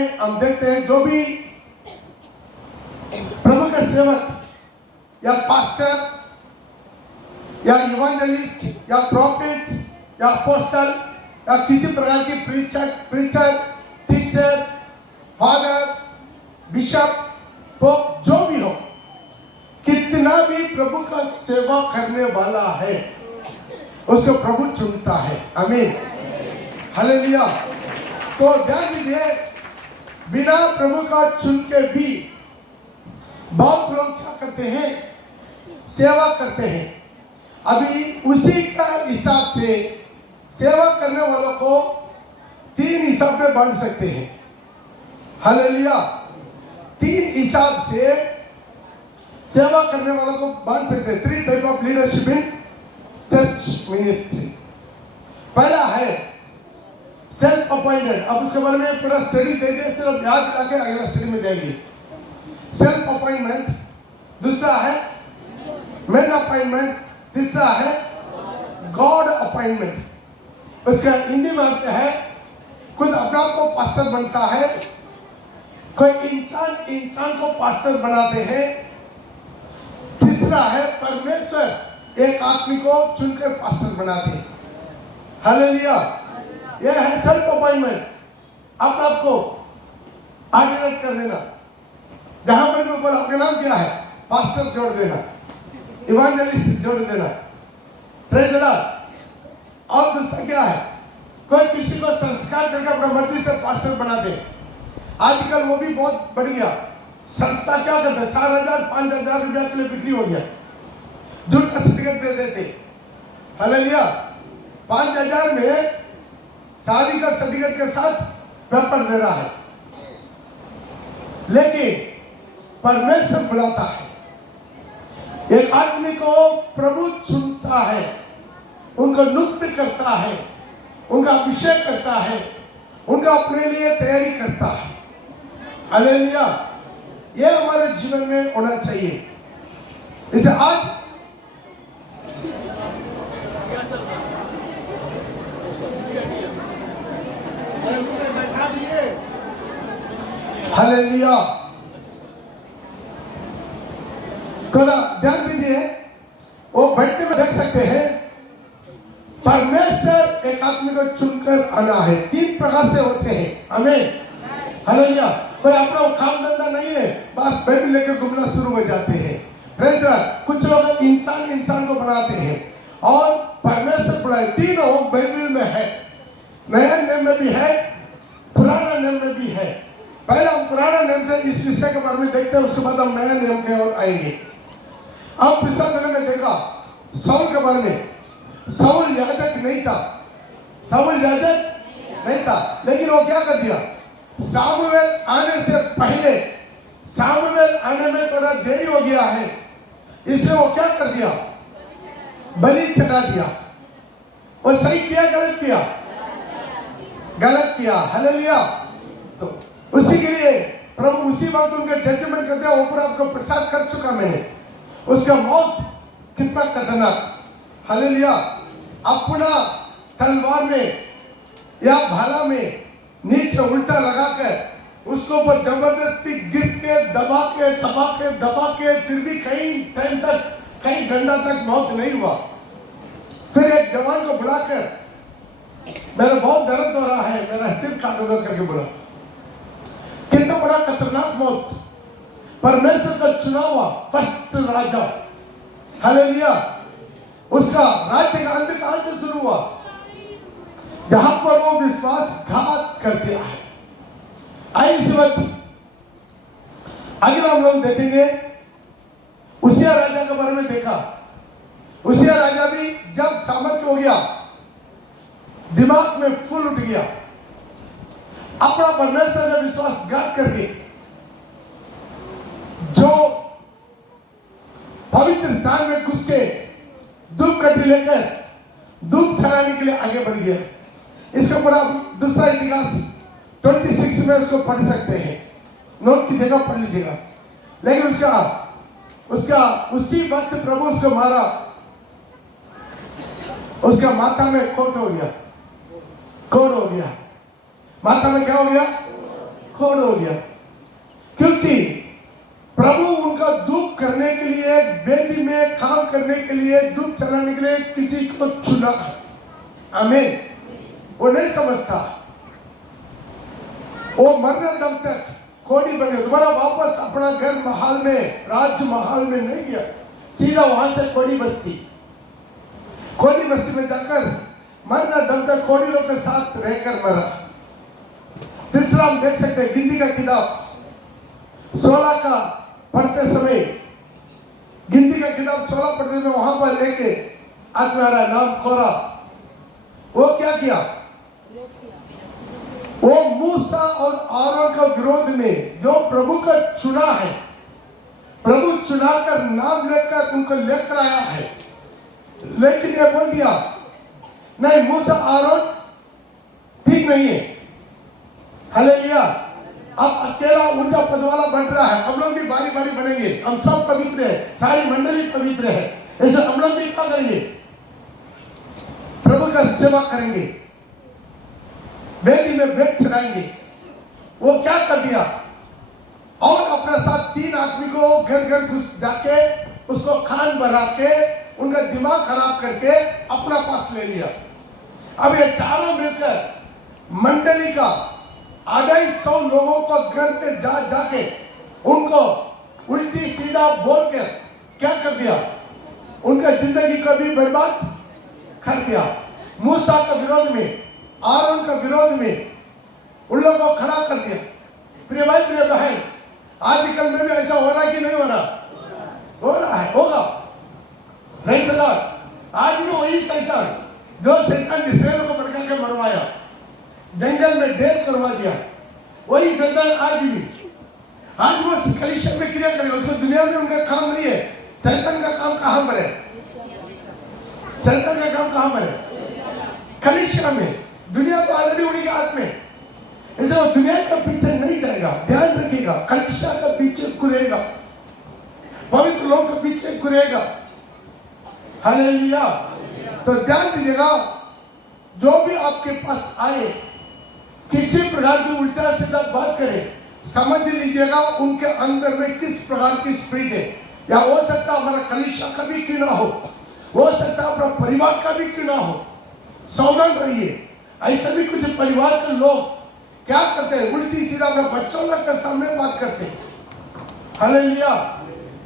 में हम देखते हैं जो भी प्रभु का सेवक या पास्टर या इवांजेलिस्ट या प्रॉफिट या अपोस्टल या किसी प्रकार की preacher teacher father bishop pope जो भी हो, कितना भी प्रभु का सेवा करने वाला है उसको प्रभु चुनता है। आमीन, हालेलुया। तो ध्यान दीजिए, बिना प्रभु का चुन के भी बहुत लोग क्या करते हैं, सेवा करते हैं। अभी उसी का हिसाब से सेवा करने वालों को 3 हिसाब में बांट सकते हैं। हालेलुया। 3 हिसाब से सेवा करने वालों को बांट सकते हैं। 3 type of leadership in church ministry. पहला है सेल्फ अपॉइंटेड। अब उसके बारे में पूरा स्टडी दे दे, सिर्फ याद दिला के अगला स्टडी में जाएंगे। सेल्फ अपॉइंटमेंट, दूसरा है मैन अपॉइंटमेंट, तीसरा है गॉड अपॉइंटमेंट। उसका हिंदी में अर्थ है खुद अपने आप को पास्टर बनता है, कोई इंसान को पास्टर बनाते हैं। तीसरा है परमेश्वर एक आदमी को चुनकर पास्टर बनाते हैं। हालेलुया। यह है सेल्फ अपॉइंटमेंट। अपने आप को आइडेंटिफाई कर देना। जहां पर मैं बोला आपका नाम क्या है, पास्टर जोड़ देना, इवांजेलिस्ट जोड़ देना, प्रेज द लॉर्ड। और दूसरा क्या है, कोई किसी को संस्कार करके अपना मर्जी से पास्टर बना दे। आजकल वो भी बहुत बढ़ गया। संस्था क्या करते हैं, 4,000 5,000 रुपया के लिए बिक्री हो गया, झूठ का सर्टिफिकेट दे देते। हालेलुया। 5,000 में शादी का सर्टिफिकेट के साथ पेपर दे रहा है। लेकिन परमेश्वर बुलाता है, एक आदमी को प्रभु चुनता है, उनको नियुक्त करता है, उनका अभिषेक करता है, उनका अपने लिए तैयारी करता है। हालेलुया। ये हमारे जीवन में होना चाहिए। इसे आज हालेलुया। थोड़ा ध्यान दीजिए, वो बैठने में देख सकते हैं परमेश्वर एक आदमी को चुनकर आना है। 3 प्रकार से होते हैं। आमीन, हालेलुया। कोई अपना काम धंधा नहीं है, बस बाइबल लेकर घूमना शुरू हो जाते हैं। Praise God. कुछ लोग इंसान को बनाते हैं और परमेश्वर बुलाए। तीनों बाइबल में है, नया नियम में भी है, पुराना नियम में भी है। पहले हम पुराना नियम से इस विषय के बारे में देखते हैं, उसके बाद हम नया नियम के ओर आएंगे। अब पिछला दिन में देखा शाऊल के बारे में। शाऊल याजक नहीं था, शाऊल याजक नहीं था, लेकिन वो क्या कर दिया, सामुएल आने से पहले, सामुएल आने में थोड़ा देरी हो गया है, इसलिए वो क्या कर दिया, बलि चढ़ा दिया। वो सही किया गलत किया, गलत किया। हालेलुया। तो उसी के लिए प्रभु उसी वक्त उनके जजमेंट कर दिया। ऊपर आपको प्रचार कर चुका मैंने, उसका मौत कितना खतरनाक। हालेलुया। अपना तलवार में या भाला में नीचे उल्टा लगाकर उसको ऊपर जबरदस्ती गिर के दबा के फिर भी कई टाइम तक, कई घंटा तक मौत नहीं हुआ। फिर एक जवान को बुलाकर, मेरा बहुत दर्द हो रहा है, मेरा सिर काट दो करके बोला। कितना बड़ा खतरनाक मौत। परमेश्वर का चुना हुआ फर्स्ट राजा। हालेलुया। उसका राज्य का अंत कहां से शुरू हुआ, जहां पर वो विश्वासघात कर दिया है। आइए इस वक्त अगला हम लोग देखेंगे उसिया राजा के बारे में। देखा उसिया राजा भी जब सामर्थ्य हो गया, दिमाग में फूल उठ गया, अपना परमेश्वर का विश्वासघात करके जो पवित्र स्थान में घुस के धूप कटी लेकर धूप चलाने के लिए आगे बढ़ गया। इसका पूरा दूसरा इतिहास 26 में उसको पढ़ सकते हैं, नोट की जगह पढ़ लीजिएगा। लेकिन उसका उसी वक्त प्रभु उसको मारा, उसका माथा में खोट हो गया, माथा में क्या हो गया, खोड़ हो गया, क्योंकि प्रभु उनका धूप करने के लिए, वेदी में काम करने के लिए, धूप चलाने के लिए किसी को चुना। आमीन। वो नहीं समझता, वो मरने दम तक कोड़ी बन गया। दोबारा वापस अपना घर महल में, राज्य महल में नहीं गया, सीधा वहां से कोड़ी बस्ती में जाकर मरना दम तक कोड़ियों के साथ रहकर मरा। तीसरा हम देख सकते हैं गिनती का किताब 16 का पढ़ते समय, गिनती का किताब 16 पढ़ते समय वहां पर लेके आत्मारा नाम खोरा, वो क्या किया? वो मूसा और आरोन का विरोध में, जो प्रभु का चुना है, प्रभु चुना कर नाम लेकर उनको लेकर आया है, लेकिन ये बोल दिया नहीं, मूसा आरोन ठीक नहीं है। हालेलुया। अब अकेला उनका पदवाला बन रहा है, हम लोग भी बारी बारी बनेंगे, हम सब पवित्र है, सारी मंडली पवित्र है, ऐसे हम लोग भी क्या करेंगे? प्रभु का सेवा करेंगे, वेदी में भेंट चढ़ाएंगे। वो क्या कर दिया? और अपने साथ 3 आदमी को घर घर घुस जाके उसको खान बढ़ा के उनका दिमाग खराब करके अपना पास ले लिया। अब ये चारों मिलकर मंडली का 250 लोगों को घर पे जाके उनको उल्टी सीधा बोल कर क्या कर दिया? उनका जिंदगी को भी बर्बाद कर दिया। मूसा के विरोध में, आरोन के विरोध में उन लोगों को खड़ा कर दिया। प्रिय भाई, प्रिय बहन, आजकल में भी ऐसा हो रहा है कि नहीं हो रहा? हो रहा है, होगा नहीं तो आज भी वही शैतान, जो शैतान इसराइल को भड़का के मरवाया, जंगल में ढेर करवा दिया, वही शैतान आज वो कलीसिया में क्रिया करेगा। उसको दुनिया में उनका काम नहीं है। शैतान का काम कहां पर है? शैतान का काम कहां पर है? कलीसिया में। दुनिया तो ऑलरेडी उन्हीं के हाथ में, इसलिए वो दुनिया का पीछे नहीं जाएगा। ध्यान रखिएगा, कलीसिया का पीछे घूरेगा, पवित्र लोगों के पीछे घूरेगा। हालेलुया। तो ध्यान दीजिएगा, जो भी आपके पास आए, किसी प्रकार की उल्टा सीधा बात करे, समझ लीजिएगा उनके अंदर में किस प्रकार की स्पिरिट है। या हो सकता हमारा कलीसिया का भी क्यों ना हो सकता अपना परिवार का भी क्यों ना हो। सावधान रहिए। ऐसे भी कुछ परिवार के लोग क्या करते हैं? उल्टी सीधा अपने बच्चों लोग के सामने बात करते हैं। हालेलुया।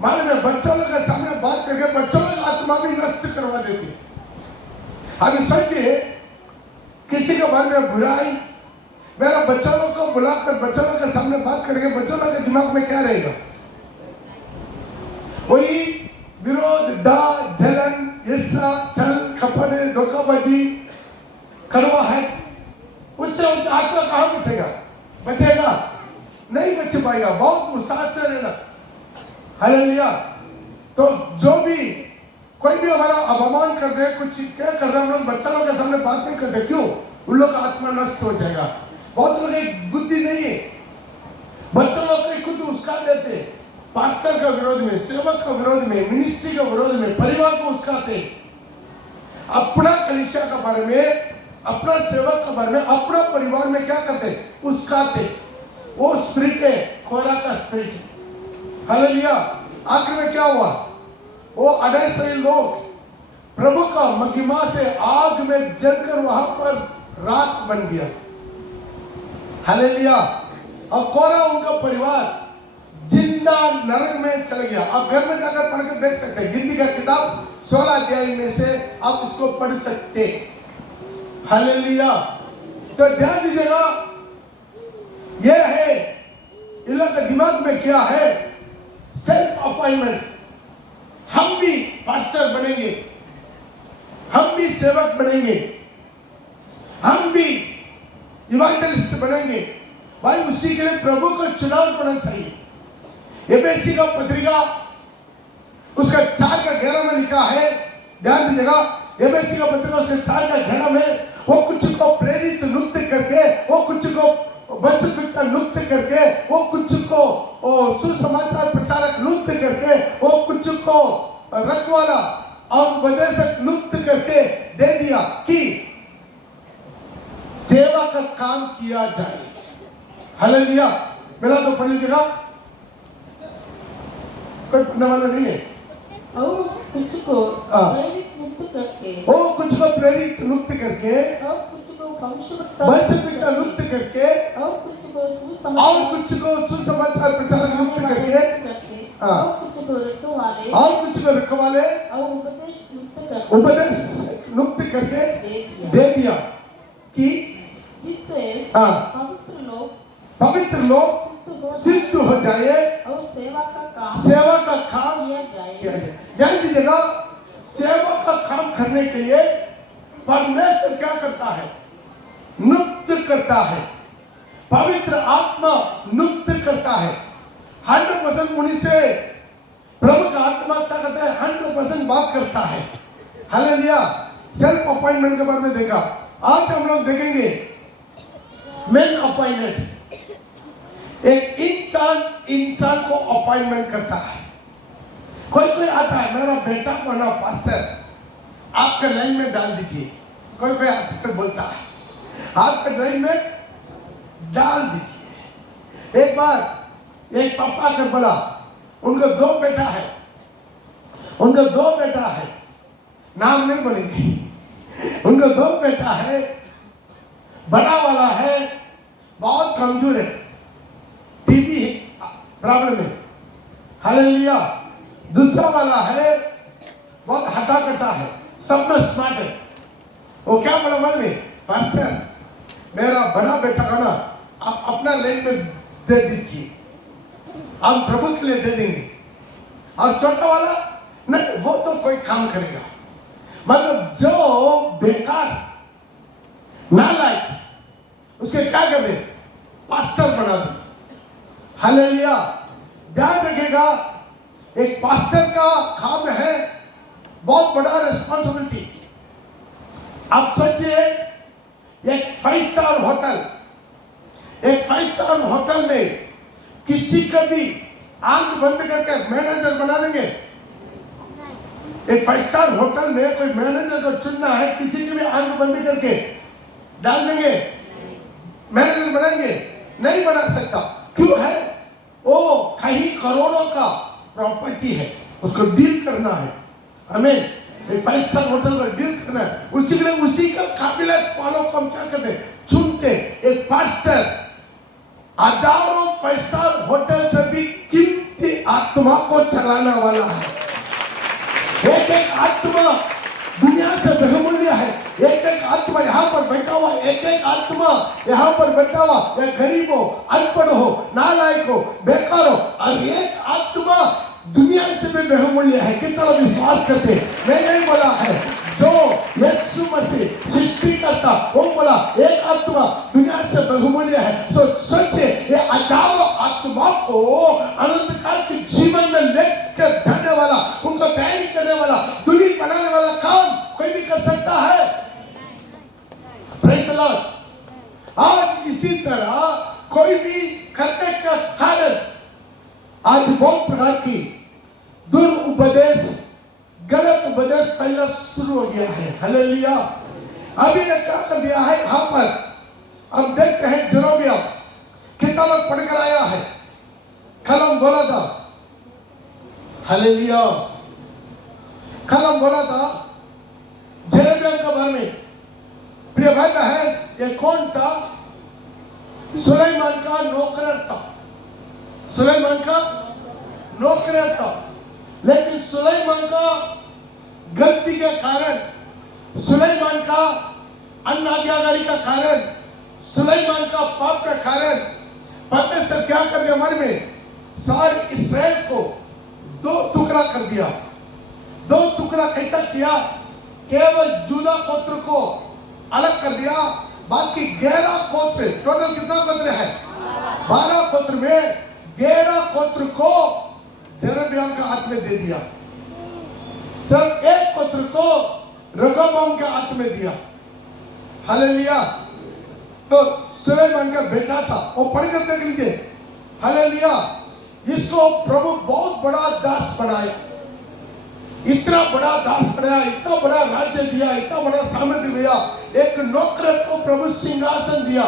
माने बच्चों लोग के सामने बात करके बच्चों लोग आत्मा भी नष्ट करवा देते। अभी सोचिए, किसी के बारे में बुराई, मेरा बच्चों लोग को बुलाकर बच्चों लोग के सामने बात करके बच्चों लोग के दिमाग में क्या रहेगा? वही विरोध, डर, जलन, ईर्ष्या, छल, कपट, धोखाबाजी, कड़वाहट। उससे उनका आत्मा कहां बचेगा? नहीं बच पाएगा। बहुत उत्साह से रहना। हालेलुया। तो जो भी कोई भी हमारा अपमान कर दे, कुछ क्या कर रहे, हम लोग बच्चा लोग के सामने बात नहीं करते। क्यों? उन लोग का आत्मा नष्ट हो जाएगा। बहुत लोग एक बुद्धि नहीं है, बच्चों लोग को खुद उसका देते, पास्टर का विरोध में, सेवक का विरोध में, मिनिस्ट्री का विरोध में, परिवार को उसकाते, अपना कलीसिया के बारे में, अपना सेवक के बारे में, अपना परिवार में क्या करते? उसकाते। वो स्पिरिट है, कोरा का स्पिरिट। हालेलुया। आखिर में क्या हुआ? वो 250 लोग प्रभु का महिमा से आग में जलकर वहां पर राख बन गया। हालेलुया। और कोरा उनका परिवार जिंदा नरक में चला गया। आप घर में जाकर पढ़कर देख सकते हैं, गिनती का किताब 16 अध्याय में से आप उसको पढ़ सकते। हालेलुया। तो ध्यान दीजिएगा, यह है इन लोग के दिमाग में क्या है? Self appointment. हम भी पास्टर बनेंगे, हम भी सेवक बनेंगे, हम भी इवांजेलिस्ट बनेंगे। भाई, उसी के लिए प्रभु को चुनाव करना चाहिए। एफएससी का पत्रिका उसका 4:11 में लिखा है, ध्यान दीजिएगा, एफएससी का पत्रिका उसके 4:11 में, वो कुछ को प्रेरित नियुक्त करके, वो कुछ को वस्तुतः नियुक्त करके, वो कुछ को सुसमाचार प्रचारक नियुक्त करके, वो कुछ को रखवाला और उपदेशक नियुक्त करके दे दिया कि सेवा का काम किया जाए। हालेलुया। मिला तो पढ़ लीजिएगा, कोई पढ़ने वाला नहीं है। और कुछ को हाँ। प्रेरित मुक्त करके वो कुछ को प्रेरित मुक्त करके, और कुछ को भविष्यवक्ता वंशविकता मुक्त करके, और कुछ को और सुसमाचार कुछ को सुसमाचार प्रचारक मुक्त करके, हाँ। और कुछ को रखवाले और कुछ को रखवाले और उपदेश मुक्त करके उपदेश मुक्त करके दे दिया कि जिससे हाँ। पवित्र लोग सिद्ध हो जाए और सेवा का काम किया जाए। ध्यान दीजिएगा, सेवा का काम करने के लिए परमेश्वर क्या करता है? नियुक्त करता है। पवित्र आत्मा नियुक्त करता है। 100% उन्हीं से प्रभु का आत्मा क्या करता है? 100% बात करता है। हालेलुया। सेल्फ अपॉइंटमेंट के बारे में देखा, आज हम लोग देखेंगे मैन अपॉइंटमेंट। एक इंसान को अपॉइंटमेंट करता है। कोई आता है, मेरा बेटा बना पास्टर, आपके लाइन में डाल दीजिए। कोई आकर बोलता है, आपके लाइन में डाल दीजिए। एक बार एक पापा आकर बोला, उनका दो बेटा है, नाम नहीं बोलेंगे। उनका दो बेटा है, बड़ा वाला है बहुत कमजोर है, टीबी प्रॉब्लम है। हालेलुया। दूसरा वाला है बहुत हटा कटा है, सब में स्मार्ट है। वो क्या बोला मन में? पास्टर, मेरा बड़ा बेटा का ना आप अपना लाइन में दे दीजिए, हम प्रभु के लिए दे देंगे। और छोटा वाला नहीं, वो तो कोई काम करेगा। मतलब जो बेकार नालायक, उसके क्या कर दे? पास्टर बना दे। हालेलुया। ध्यान रखिएगा, एक पास्टर का काम है बहुत बड़ा रिस्पांसिबिलिटी। आप सोचिए, एक 5 स्टार होटल में किसी का भी आंख बंद करके मैनेजर बना देंगे? एक 5 स्टार होटल में कोई मैनेजर को चुनना है, किसी की भी आंख बंद करके डाल देंगे? मैनेजर बनाएंगे? नहीं बना सकता। क्यों है? वो कहीं करोड़ों का प्रॉपर्टी है, उसको डील करना है। हमें एक 5 स्टार होटल का डील करना है, उसी के लिए उसी का काबिलियत वालों को हम क्या करते? चुनते। एक पास्टर हजारों 5 स्टार होटल से भी कीमती आत्मा को चलाने वाला है। एक आत्मा दुनिया से बहुमूल्य है। एक आत्मा यहाँ पर बैठा हुआ, एक आत्मा यहाँ पर बैठा हुआ, या गरीब हो, अनपढ़ हो, नालायक हो, बेकार हो, और एक आत्मा दुनिया से भी बहुमूल्य है। कितना विश्वास करते? मैं नहीं बोला है, जो यीशु मसीह सृष्टि करता वो बोला एक आत्मा दुनिया से बहुमूल्य है। तो सोचिए, ये हजारों आत्मा को अनंत काल के जीवन में लेकर जाने वाला, उनको तैयारी करने वाला, दुनिया बनाने वाला काम कोई भी कर सकता है। Praise the Lord. आज इसी तरह कोई भी करने का कारण आज बहुत प्रकार की दुरुपदेश, गलत उपदेश फैलना शुरू हो गया है। हालेलुया। अभी ये क्या कर दिया है यहाँ पर? अब देखते हैं जेरेमिया कितना लोग पढ़कर आया है। कलम बोला था, हालेलुया, कलम बोला था जेरेमिया के बारे में। प्रिय भाई बहन, ये कौन था? सुलेमान का नौकर था। सुलेमान का नौकर था, लेकिन सुलेमान का गलती के कारण, सुलेमान का अनाज्ञाकारी का कारण, सुलेमान का पाप का कारण परमेश्वर क्या कर दिया? मन में सारे इस्राएल को 2 टुकड़ा कर दिया। 2 टुकड़ा कैसा किया? केवल यूदा गोत्र को अलग कर दिया, बाकी 11 गोत्र, टोटल कितना गोत्र है? 12 गोत्र में 11 गोत्र को जेरेमिया के हाथ में दे दिया। सिर्फ 1 गोत्र को रेहोबाम के हाथ में दिया। हालेलुया। तो सुलेमान का बेटा था, वो पढ़ कर देख लीजिए। हालेलुया। इसको प्रभु बहुत बड़ा दास बनाया, इतना बड़ा दास बनाया, इतना बड़ा राज्य दिया, इतना बड़ा सामर्थ्य दिया। एक नौकर को प्रभु सिंहासन दिया।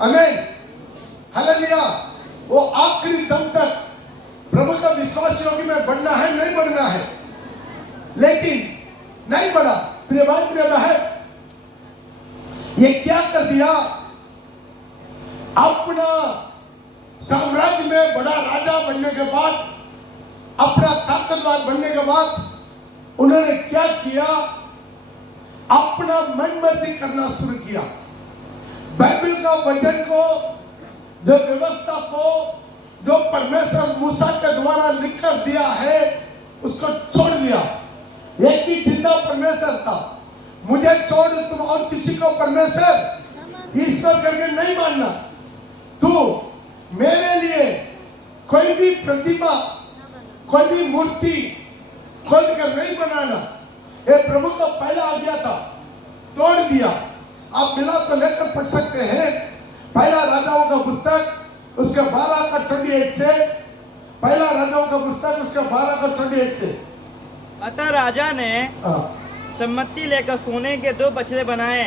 आमीन। वो आखिरी दम तक प्रभु का विश्वास योगी में बढ़ना है, नहीं बढ़ना है, लेकिन नहीं बढ़ा। प्रिय भाई प्रिय बहन, ये क्या कर दिया? अपना साम्राज्य में बड़ा राजा बनने के बाद, अपना ताकतवर बनने के बाद उन्होंने क्या किया? अपना मनमर्जी करना शुरू किया। बाइबल का वचन को, जो व्यवस्था को, जो परमेश्वर मूसा के द्वारा लिख कर दिया है, उसको छोड़ दिया। एक ही जिंदा परमेश्वर था। मुझे छोड़ तुम और किसी को परमेश्वर ईश्वर करके नहीं मानना। तू मेरे लिए कोई भी प्रतिमा, कोई भी मूर्ति खोद कर नहीं बनाना। ये प्रभु का पहला आज्ञा था, तोड़ दिया। आप मिला तो लेकर पढ़ सकते हैं, पहला राजाओं का पुस्तक उसके 12 का 28 से, पहला राजाओं का पुस्तक उसके 12 का 28 से। अतः राजा ने सम्मति लेकर सोने के 2 बछड़े बनाए।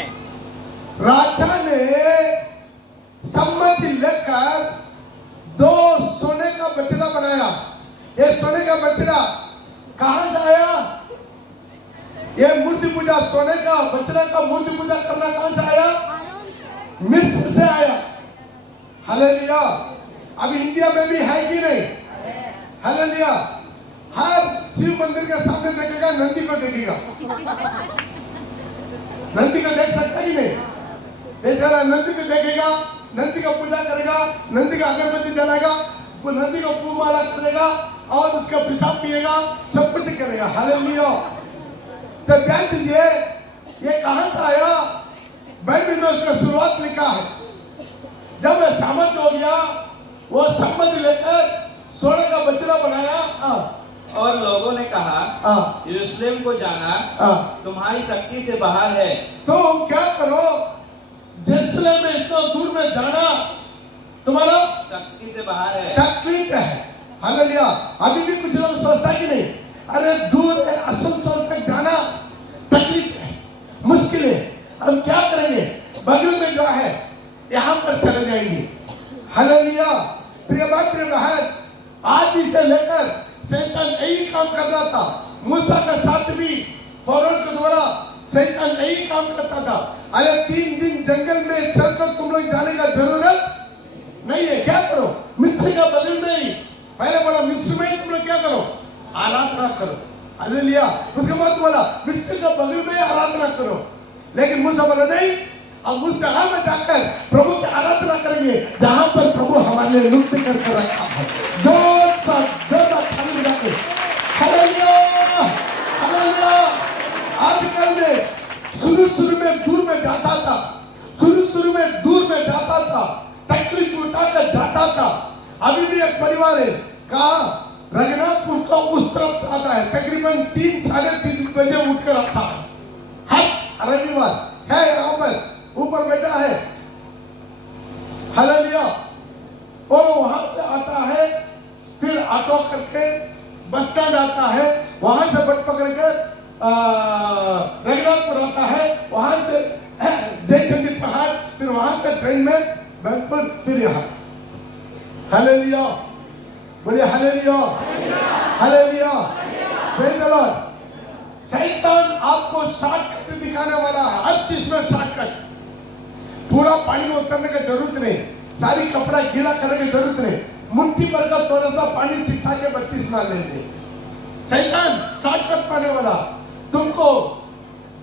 राजा ने सम्मति लेकर 2 सोने का बछड़ा बनाया। ये सोने का बछड़ा कहां से आया? ये मूर्ति पूजा, सोने का बछड़ा का मूर्ति पूजा करना कहां से आया? मिस्र से आया। हालेलुया। अभी इंडिया में भी है कि नहीं? हालेलुया। हर शिव मंदिर के सामने देखेगा, नंदी को देखेगा। नंदी को देख सकता ही नहीं। बेचारा नंदी को देखेगा, नंदी का पूजा करेगा, नंदी का अगरबत्ती जलाएगा, वो नंदी को फूल माला करेगा और उसका पेशाब पिएगा, सब कुछ करेगा। हालेलुया। तो ध्यान दीजिए, ये कहां से आया? बाइबल में उसका शुरुआत लिखा है। जब वह सहमत हो गया, वो सम्मति लेकर सोने का बछड़ा बनाया। और लोगों ने कहा, यरूशलेम को जाना तुम्हारी शक्ति से बाहर है। तो क्या करो? यरूशलेम में इतना दूर में जाना तुम्हारा शक्ति से बाहर है, तकलीफ है। हालेलुया। अभी भी कुछ लोग सोचता कि नहीं, अरे दूर है, असल सोच तक जाना तकलीफ है, मुश्किल है, हम क्या करेंगे? बगल में जो है यहाँ पर चले जाएंगे। हालेलुया। प्रिय भाई प्रिय बहन, आज से लेकर शैतान यही काम कर रहा था। मूसा के साथ भी फौरन के द्वारा शैतान यही काम करता था। अरे 3 दिन जंगल में चलकर तुम लोग जाने का जरूरत नहीं है। क्या करो? मिस्र का बगल में ही, पहले बोला मिस्र में ही तुम लोग क्या करो? आराधना करो। हालेलुया। उसके बाद बोला मिस्र का बगल में आराधना करो। लेकिन मूसा बोला नहीं, हम उस जगह में जाकर प्रभु की आराधना करेंगे जहां पर प्रभु हमारे लिए नियुक्त करके रखा है। आजकल में शुरू में दूर में जाता था, शुरू में दूर में जाता था, तकलीफ उठाकर जाता था। अभी भी एक परिवार है, कहा रघुनाथपुर का उस तरफ से आता है, तकरीबन 3 साढ़े 3 बजे उठकर आता है। हर रविवार है, यहाँ पर ऊपर बैठा है। हालेलुया। और वहां से आता है, फिर ऑटो करके बस स्टैंड आता है, वहां से बस पकड़ कर रघुनाथपुर आता है, वहां से जयचंदी पहाड़, फिर वहां से ट्रेन में बैंकुर, फिर यहाँ। हालेलुया। बोलिए hallelujah. Hallelujah. Praise the Lord. शैतान आपको शॉर्टकट दिखाने वाला है, हर चीज में शॉर्टकट। पूरा पानी में उतरने की जरूरत नहीं, सारी कपड़ा गीला करने की जरूरत नहीं, मुट्ठी भर का थोड़ा सा पानी चिपका के बत्तीस मार लेंगे। शैतान शॉर्टकट पाने वाला। तुमको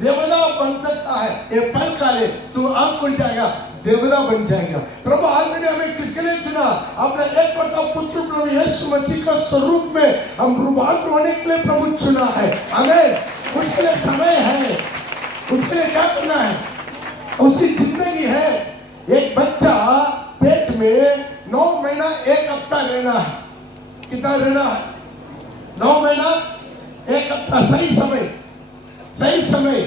देवता बन सकता है, ये पल काले तू आंख खुल जाएगा, देवता बन जाएगा। प्रभु ऑलरेडी हमें किसके लिए चुना? अपने एकमात्र पुत्र प्रभु यीशु मसीह का स्वरूप में हम रूपांतर होने के लिए प्रभु चुना है। हमें उसके लिए समय है, उसके लिए क्या करना है? उसकी जिंदगी है। एक बच्चा पेट में 9 महीना 1 हफ्ता रहना है। कितना रहना है? 9 महीना 1 हफ्ता, सही समय, सही समय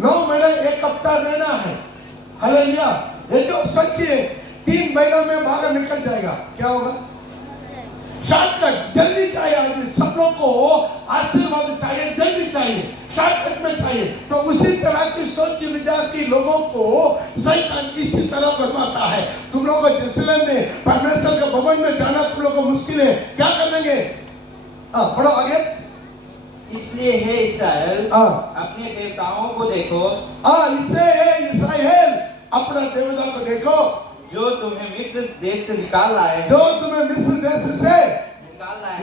9 महीना 1 हफ्ता रहना है। हालेलुया। ये जो सोचिए 3 महीनों में बाहर निकल जाएगा, क्या होगा? शॉर्टकट जल्दी चाहिए। आज सब लोग को आशीर्वाद चाहिए, जल्दी चाहिए, शॉर्टकट में चाहिए। तो उसी तरह की सोच विचार की लोगों को शैतान इसी तरह बनवाता है। तुम लोगों को यरूशलेम में परमेश्वर का भवन में जाना तुम लोग को मुश्किल है, क्या कर देंगे? पढ़ो आगे। इसलिए हे इस्राएल, हाँ। अपने देवताओं को देखो, इससे हे इस्राएल, अपना देवता को देखो, जो तुम्हें मिस्र देश से निकाल लाए हैं, जो तुम्हें मिस्र देश से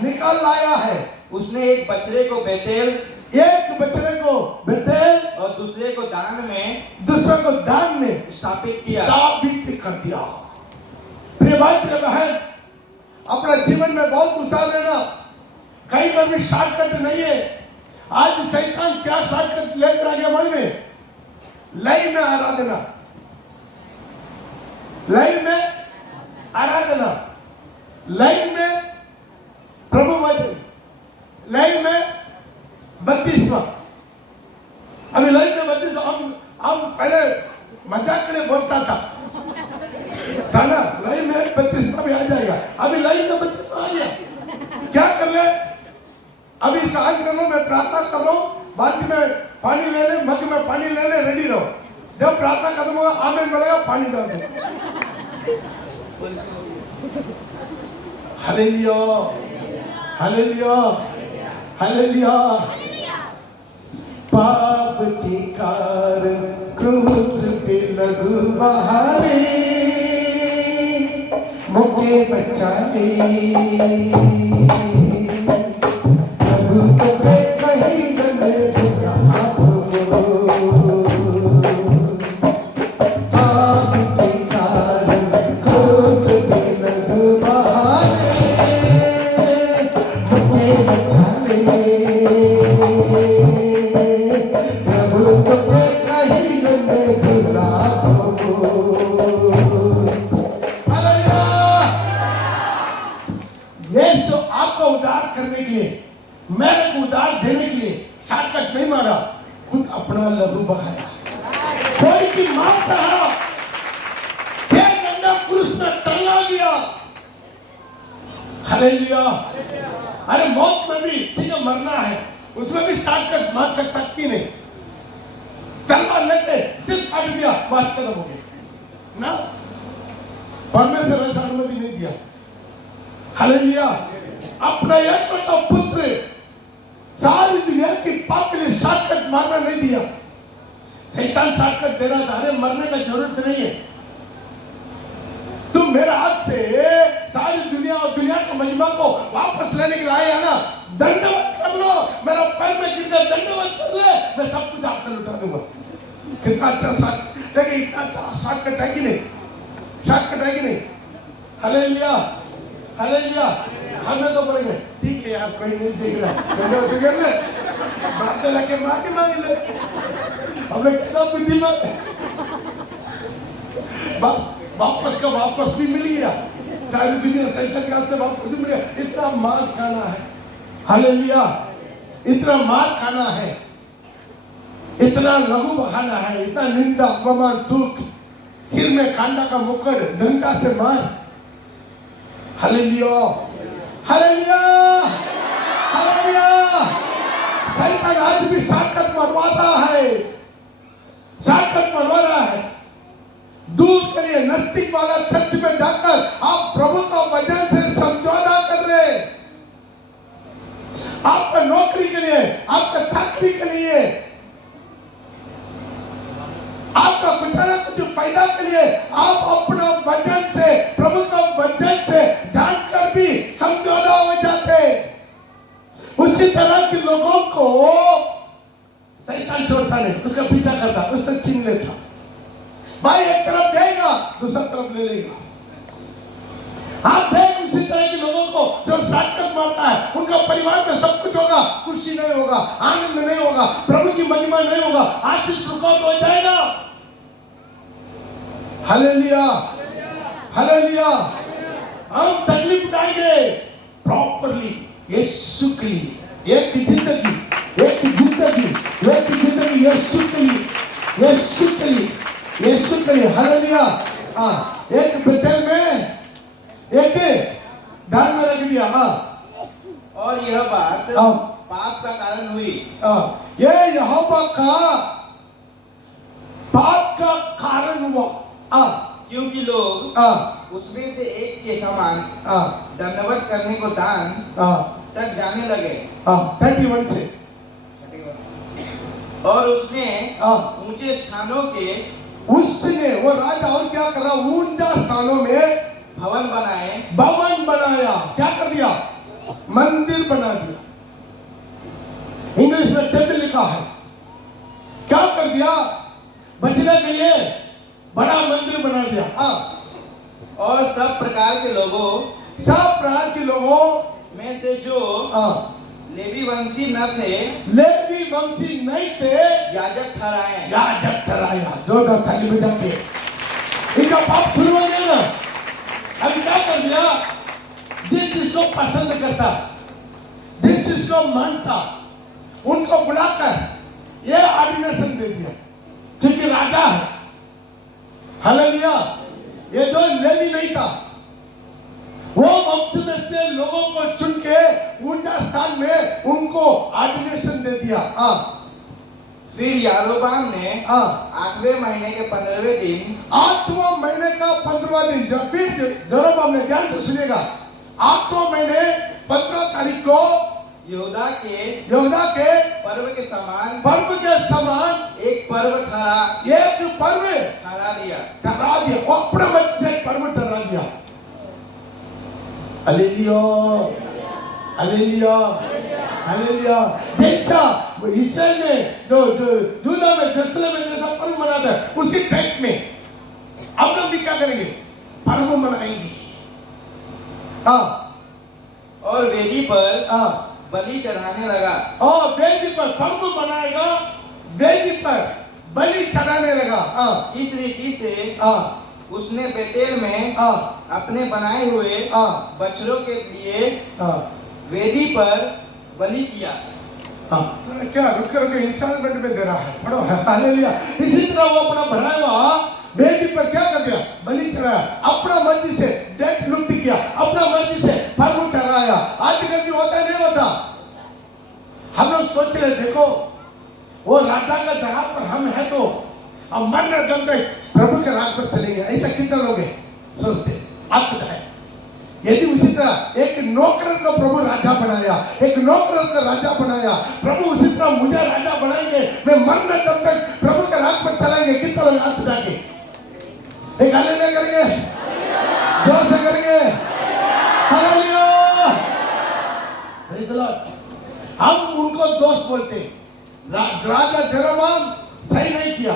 निकाल लाया है। उसने एक बछड़े को बेतेल, एक बछड़े को बेतेल और दूसरे को दान में स्थापित किया। कर दिया। प्रिय भाई प्रिय बहन, अपना जीवन में बहुत उत्साह लेना। कहीं पर भी शॉर्टकट नहीं है। आज शैतान क्या शॉर्टकट लेकर आ गया मन में? लाइन में आराधना, लाइन में आराधना, लाइन में प्रभु वचन, लाइन में बत्तीसवां। अभी लाइन में 32 हम पहले मजाक के लिए बोलता था ना, लाइन में 32वां भी आ जाएगा। अभी लाइन में 32वां आ गया, क्या कर ले? अभी इसका हल कर लो। मैं प्रार्थना कर रहा हूँ, बाल्टी में पानी लेने, मग में पानी लेने रेडी रहो। जब प्रार्थना खत्म होगा, आमेन बोलेगा, पानी डाल दो। Hallelujah, hallelujah, hallelujah. पाप के कारण क्रूस पे लहू बहावे, मुझे बचाने प्रभु तुम्हें कहीं न बुरा पाप के कारण क्रूस पे लहू बहावे, मुझे बचाने यीशु आपको उद्धार करने के लिए, मेरे को उद्धार देने के लिए शॉर्टकट नहीं मारा, खुद अपना लहू बहाया। कोई की माफ कहा, 6 घंटा क्रूस में टंगा गया। हालेलुया। अरे मौत में भी ठीक है, मरना है, उसमें भी शॉर्टकट मार सकता कि नहीं? तलवार लेके सिर्फ काट दिया, बस खत्म हो गया ना। परमेश्वर ऐसा अनुमति नहीं दिया। हालेलुया। अपना एकमात्र पुत्र सारी दुनिया की पाप के लिए शॉर्टकट मारना नहीं दिया। शैतान शॉर्टकट दे रहा था, अरे मरने का जरूरत नहीं है, तुम मेरे हाथ से सारी दुनिया और दुनिया की महिमा को वापस लेने के लिए आए ना, दंडवत कर लो, मेरा पैर में गिरकर दंडवत कर ले, मैं सब कुछ आपको लुटा दूंगा। कितना अच्छा शॉर्टकट, देखिए इतना अच्छा शॉर्टकट है कि नहीं? शॉर्टकट है कि नहीं? Hallelujah, hallelujah. हमें तो पड़ेंगे, ठीक है यार, कोई नहीं देख रहा, दंडवत कर ले, बातें लगे माफी मांग ले, हमें कितना बुद्धिमान है। वापस का वापस भी मिल गया, सारी दुनिया शैतान के हाथ से वापस भी मिल गया। इतना मार खाना है, हालेलुया, इतना मार खाना है, इतना लहू बहाना है, इतना निंदा अपमान दुख, सिर में कांडा का मुकर, डंडा से मार। Hallelujah, hallelujah, hallelujah. शैतान आज भी शॉर्टकट मरवाता है, शॉर्टकट मरवा रहा है। दूर के लिए नजदीक वाला चर्च में जाकर आप प्रभु का वचन से समझौता कर रहे, आपका नौकरी के लिए, आपका चाकरी के लिए, आपका कुछ ना कुछ फायदा के लिए आप अपना वचन से, प्रभु का वचन से जानकर भी समझौता हो जाते। उसी तरह के लोगों को शैतान छोड़ता नहीं, उसका पीछा करता, उससे छीन लेता। भाई एक तरफ देगा, दूसरा तरफ ले लेगा। आप देख उसी तरह के लोगों को जो शॉर्टकट मारता है, उनका परिवार में सब कुछ होगा, खुशी नहीं होगा, आनंद नहीं होगा, प्रभु की महिमा नहीं होगा, आशीष रुकावट हो जाएगा। Hallelujah, hallelujah. हम तकलीफ उठाएंगे प्रॉपरली यीशु के लिए, एक जिंदगी, एक जिंदगी, एक जिंदगी यीशु के लिए, यीशु के लिए, यीशु के लिए। हालेलुया। एक बेतेल में, एक धान में रख दिया। और यह बात पाप का कारण हुई। ये यहोवा का पाप का कारण हुआ। क्योंकि लोग उसमें से एक के समान दंडवत करने को दान तक जाने लगे। 31 से और उसने ऊंचे स्थानों के उसने वो राजा और क्या कर रहा, ऊंचा स्थानों में भवन बनाया। क्या कर दिया? मंदिर बना दिया। इंग्लिश में टेम्पल लिखा है। क्या कर दिया? बचने के लिए बड़ा मंदिर बना दिया। और सब प्रकार के लोगों में से जो लेवी वंशी नहीं थे याजक ठहराया। जो थाली में जाके इनका पाप शुरू हो गया ना। अभी क्या कर दिया? जिस चीज को पसंद करता, जिस चीज को मानता, उनको बुलाकर ये ऑर्डिनेशन दे दिया, क्योंकि राजा है। हालेलुया। ये जो लेवी नहीं था, वो वंश में से लोगों को चुन के ऊंचा स्थान में उनको ऑर्डिनेशन दे दिया। फिर यारोबाम ने 8वें महीने के 15वें दिन 8वां महीने का 15वां दिन जब फिर यारोबाम ने, ध्यान से सुनिएगा, 8वां महीने 15 तारीख को यहूदा के पर्व के समान एक पर्व ठहरा दिया। वो अपने मत से पर्व ठहरा दिया। हालेलुया। जैसा इसराइल में जो यूदा में यरूशलेम में जैसा पर्व मनाता है, उसी टाइप में हम लोग भी क्या करेंगे? पर्व मनाएंगे। और वेदी पर बलि चढ़ाने लगा। और वेदी पर पर्व मनाएगा, वेदी पर बलि चढ़ाने लगा। इस रीति से उसने बेतेल में अपने बनाए हुए बछड़ों के लिए वेदी पर बलि किया। क्या रुक कर इंस्टॉलमेंट में दे रहा है? पढ़ो। हालेलुया। इसी तरह वो अपना बनाया हुआ वेदी पर क्या कर दिया? बलि चढ़ाया। अपना मर्जी से डेट लुप्त किया, अपना मर्जी से पर्व ठहराया। आजकल भी होता नहीं होता? हम लोग सोच रहे, देखो वो राजा का जगह पर हम है तो हम मरने दम तक प्रभु के राज पर चलेंगे। ऐसा कितने लोग हैं सोचते? आपको है। यदि उसी तरह एक नौकर को प्रभु राजा बनाया, एक नौकर को राजा बनाया, प्रभु उसी तरह मुझे राजा बनाएंगे, मैं मरने दम तक प्रभु के राज पर चलाएंगे। कितने लोग हाथ उठाके एक हालेलुया करेंगे? जोर से करेंगे। हालेलुया। Praise the Lord. हम उनको दोष बोलते, राजा जेरोबाम सही नहीं किया,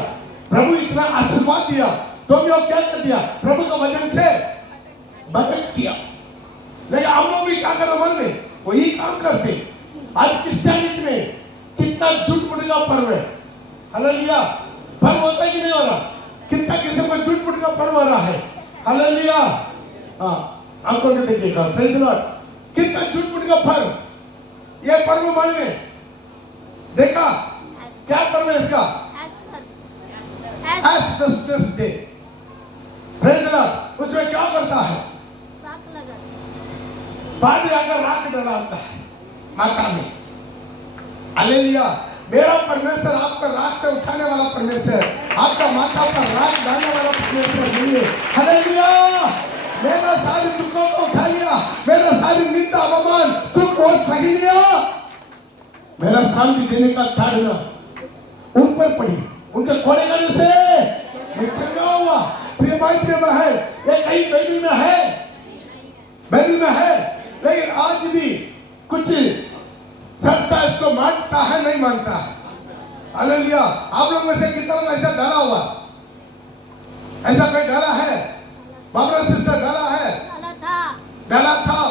प्रभु इतना आशीर्वाद दिया, तो भी वो क्या कर दिया? प्रभु के वचन से भटक किया। लेकिन हम लोग भी क्या कर मन में वही काम करते। आज क्रिश्चियनिटी में कितना झूठ मूठ का पर्व है। हालेलुया। पर्व होता है कि नहीं हो रहा? कितना किसी को झूठ मूठ का पर्व हो रहा है। हालेलुया। आपको देखिएगा, प्रेज़ द लॉर्ड। कितना झूठ मूठ का पर्व, ये पर्व मान में देखा क्या पर्व है इसका? Aspects day. Praise the Lord. उसमें क्या करता है? पानी आकर राख डलाता है माता में। हालेलुया। मेरा परमेश्वर आपका राख से उठाने वाला परमेश्वर, आपका माता पर राख डालने वाला परमेश्वर नहीं है। हालेलुया। मेरा सारी दुखों को उठा लिया, मेरा सारी निंदा अपमान दुख को सही लिया, मेरा शांति देने का कारण उन पर पड़ी, उनके कोड़े करने से मैं चंगा हुआ। प्रिय भाई प्रिय है, ये कहीं बाइबल में है, बाइबल में है, लेकिन आज भी कुछ सत्ता इसको मानता है नहीं मानता है। हालेलुया। आप लोग में से कितना लोग ऐसा डाला हुआ? ऐसा कोई डाला है? बाबरा सिस्टर डाला है? डाला था।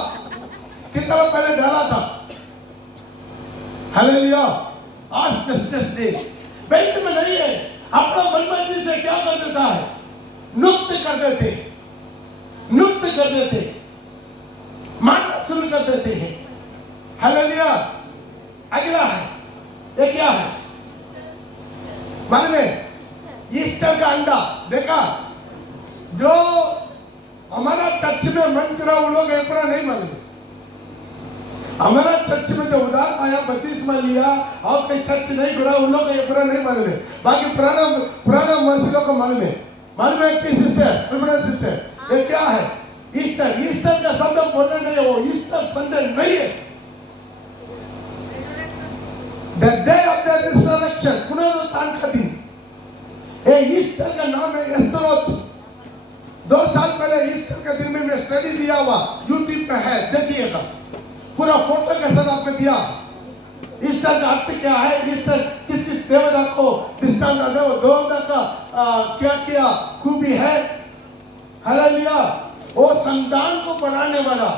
कितना लोग पहले डाला था? हालेलुया। आज क्रिसमस डे बैंक में नहीं है, अपना मनमर्जी से क्या कर देता है? नृत्य कर देते, मानना शुरू कर देते हैं। हालेलुया। अगला है, ये क्या है? मालूम है? ईस्टर का अंडा देखा? जो हमारा चर्च में मन करा वो लोग एक बार नहीं मालूम। हमारा चर्च में जो उदार पाया, बत्तीसवा लिया और कोई चर्च नहीं करा, उन लोग एक बार नहीं मालूम है। बाकी पुराना मनुष्यों को मालूम है। मालूम है कि सिस्टर ये क्या है? ईस्टर। ईस्टर का शब्द बोलने नहीं है, वो ईस्टर संडे नहीं है। The day of the resurrection, पुनरुत्थान का दिन। ये ईस्टर का नाम है एस्तरोथ। 2 साल पहले ईस्टर के दिन में मैं स्टडी दिया हुआ यूट्यूब पे है, देखिएगा। पूरा फोटो के साथ आपको दिया। ईस्टर का अर्थ क्या है? ईस्टर किस देवता को दृष्टांत दे, वो देवता का क्या क्या खूबी है? हालेलुया। वो संतान को बनाने वाला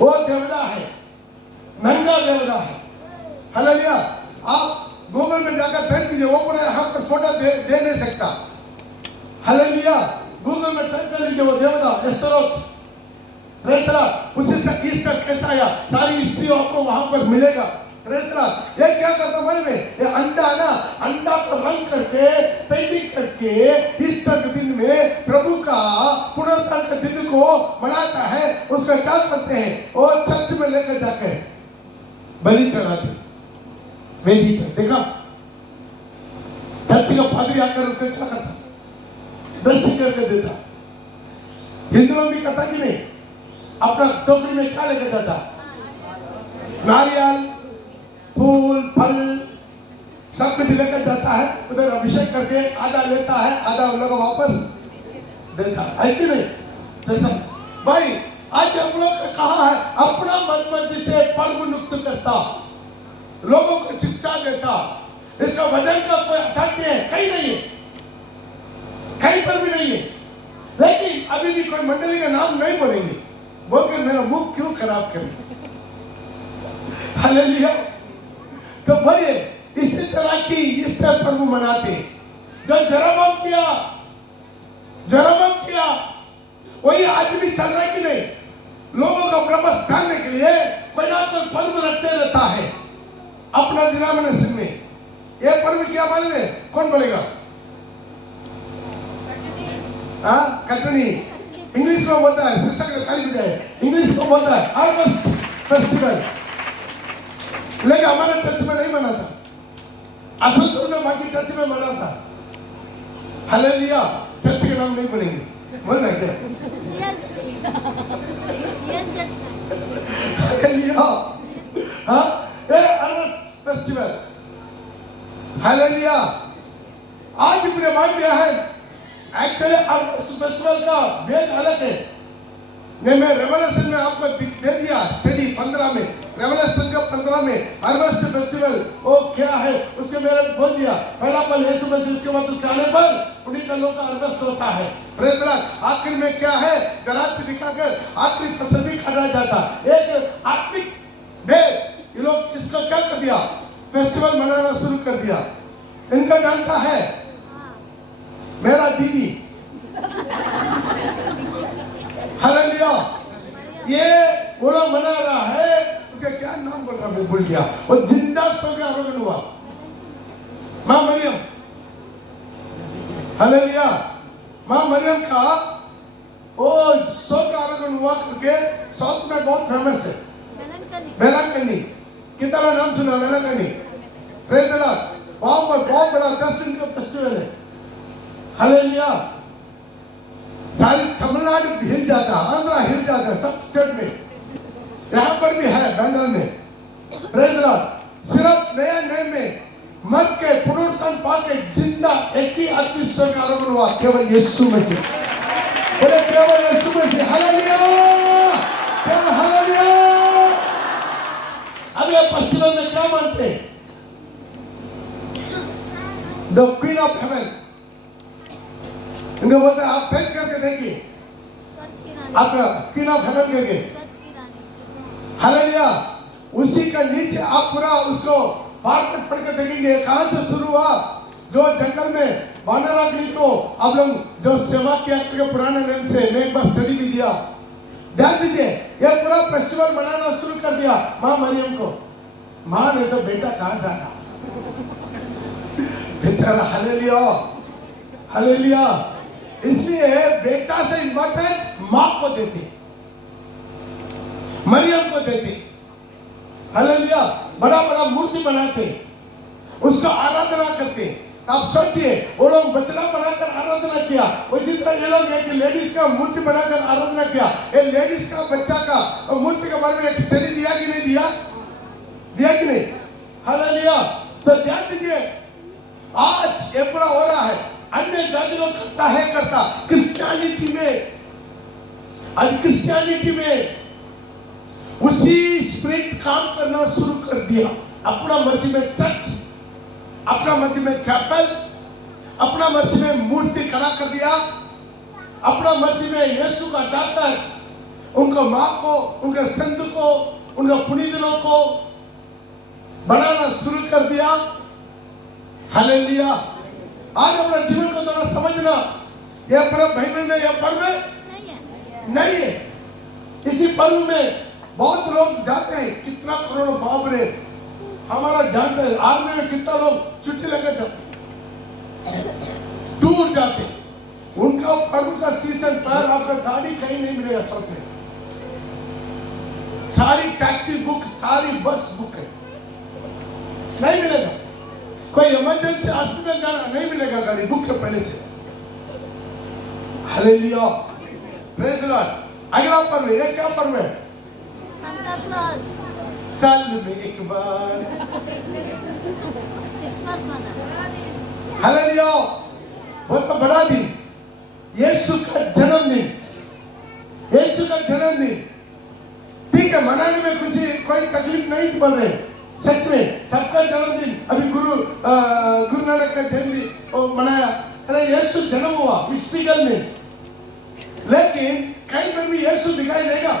वो देवता है, नंगा देवता है। हालेलुया। आप गूगल में जाकर टाइप कीजिए, वो पूरा आपको फोटो दे नहीं सकता। हालेलुया। गूगल में टाइप कर लीजिए, वो देवता एस्तरोथ। उसी से ईस्टर कैसा आया, सारी हिस्ट्री आपको वहां पर मिलेगा। ये क्या करता है? ये अंडा को रंग करके पेंटिंग करके ईस्टर के दिन में प्रभु का पुनरुत्थान के दिन को मनाता है। उसका क्या करते हैं? वो चर्च में लेकर जाके बलि चढ़ाते वेदी पर। देखा चर्च का पादरी आकर उसका क्या करता? दर्शन करके देता। हिंदुओं की कथा की नहीं, अपना टोकरी में क्या लेकर जाता? नारियल, फूल, फल सब कुछ लेकर जाता है। उधर अभिषेक करके आधा लेता है, आधा लोग वापस देता है कि नहीं? जैसा भाई आज हम लोग ने कहा है, अपना मन मर्जी से पर्व नियुक्त करता, लोगों को शिक्षा देता। इसका वजन का कोई अर्थात नहीं है, कहीं नहीं है, कहीं पर भी नहीं है। लेकिन अभी भी कोई मंडली का नाम नहीं बोलेंगे, बोल के मेरा मुंह क्यों खराब करें? हालेलुया। तो भाई इसी तरह की ईस्टर पर्व मनाते जो जरबम किया वही आज भी चल रहा है कि नहीं? लोगों का प्रबंध करने के लिए कोई ना कोई पर्व रखते रहता है अपना डिनोमिनेशन में। ये पर्व क्या मालूम है? कौन बोलेगा? कटनी इंग्लिश में बोलता है, सिस्टर का तारीफ है, इंग्लिश में बोलता है हार्वेस्ट फेस्टिवल। लेकिन हमारे चर्च में नहीं मनाता, असुर में बाकी चर्च में मनाता। हालेलुया। चर्च के नाम नहीं बोलेंगे, बोल रहे क्या? हालेलुया। हाँ, ये हार्वेस्ट फेस्टिवल। हालेलुया। आज मेरे भाई क्या है? एक्चुअली फेस्टिवल का भेद अलग है। मैं रेवलेशन में आपको दे दिया स्टडी 15 में, रेवलेशन का 15 में हार्वेस्ट फेस्टिवल वो क्या है उसके मेरे बोल दिया। पहला पल यीशु मसीह, उसके बाद उसके आने पर उन्हीं का लोग का हार्वेस्ट होता है। Praise the Lord. आखिर में क्या है? दराज दिखाकर आखिरी फसल भी खाया जाता। एक आत्मिक भेद। ये लोग इसका क्या कर दिया? फेस्टिवल मनाना शुरू कर दिया। इनका जानता है मेरा दीदी। हालेलुया। ये वो लोग मना रहा है, उसका क्या नाम बोल रहा मैं भूल गया। वो जिंदा सो के आरोग्य हुआ, मां मरियम। हालेलुया। मां मरियम का वो सो के आरोग्य हुआ करके साउथ में बहुत फेमस है। बेलाकनी, कितना नाम सुना? बेलाकनी। Praise the lord. वहां पर बहुत बड़ा 10 दिन का फेस्टिवल है। हालेलुया। सारी तमिलनाडु हिल जाता, आंध्रा हिल जाता, सब स्टेट में। यहाँ पर भी है बैंगल में। Praise the Lord. सिर्फ नया नेम में मर के पुनरुत्थान पाके जिंदा एक ही आदमी स्वर्ग आरोहण हुआ, केवल यीशु मसीह। बोले केवल यीशु मसीह। हालेलुया। केवल हालेलुया। अब ये फेस्टिवल में क्या मानते हैं? The queen of haven. इनको बोलते हैं, आप प्रेज करके देखिए, आप क्वीन ऑफ हेवन करके। हालेलुया। उसी का नीचे आप पूरा उसको पार पढ़ के देखेंगे। कहां से शुरू हुआ? जो जंगल में वानराग्नि को आप लोग जो सेवा किया करके पुराने नेम से, मैं एक बार स्टडी भी दिया, ध्यान दीजिए। ये पूरा फेस्टिवल मनाना शुरू कर दिया मां मरियम को। मां ने तो बेटा कहां जाता बेचारा। हालेलुया। हालेलुया। इसलिए बेटा से इंपॉर्टेंस मां को देते, मरियम को देते। हालेलुया। बड़ा बड़ा मूर्ति बनाते, उसका आराधना करते। आप सोचिए, वो लोग बचना बनाकर आराधना किया, उसी तरह ये लोग एक लेडीज का मूर्ति बनाकर आराधना किया। ये लेडीज का बच्चा का मूर्ति के बारे में एक स्टडी दिया कि नहीं दिया? दिया कि नहीं? हालेलुया। तो ध्यान दीजिए, आज ये पूरा हो रहा है, अन्य जाति लोग करता क्रिश्चियनिटी में, आज क्रिश्चियनिटी में उसी स्पिरिट काम करना शुरू कर दिया। अपना मर्जी में चर्च, अपना मर्जी में चैपल, अपना मर्जी में मूर्ति खड़ा कर दिया, अपना मर्जी में यीशु का डाकर उनका माँ को, उनके संत को, उनके पुनीतों को बनाना शुरू कर दिया। हालेलुया। आज अपना जीवन को थोड़ा समझना, यह पूरा बाइबल में यह पर्व नहीं है। इसी पर्व में बहुत लोग जाते हैं, कितना करोड़ बाप रे, हमारा जानते हैं आर्मी में कितना लोग छुट्टी लेकर जाते, दूर जाते, उनका पर्व का सीजन पर आपका गाड़ी कहीं नहीं मिलेगा। सब में सारी टैक्सी बुक, सारी बस बुक है, नहीं मिलेगा। कोई इमरजेंसी हॉस्पिटल जाना, नहीं मिलेगा गाड़ी बुक के पहले से। Hallelujah, praise the Lord. अगला पर्व, ये क्या पर्व है? साल में एक बार हालेलुया, बहुत तो बड़ा दिन, यीशु का जन्मदिन, यीशु का जन्मदिन। ठीक है, मनाने में खुशी, कोई तकलीफ नहीं पड़ रही, सच में सबका जन्मदिन। अभी गुरु नानक का जन्मदिन मनाया, अरे यीशु जन्म हुआ स्पीकर में, लेकिन कहीं पर भी यीशु दिखाई देगा?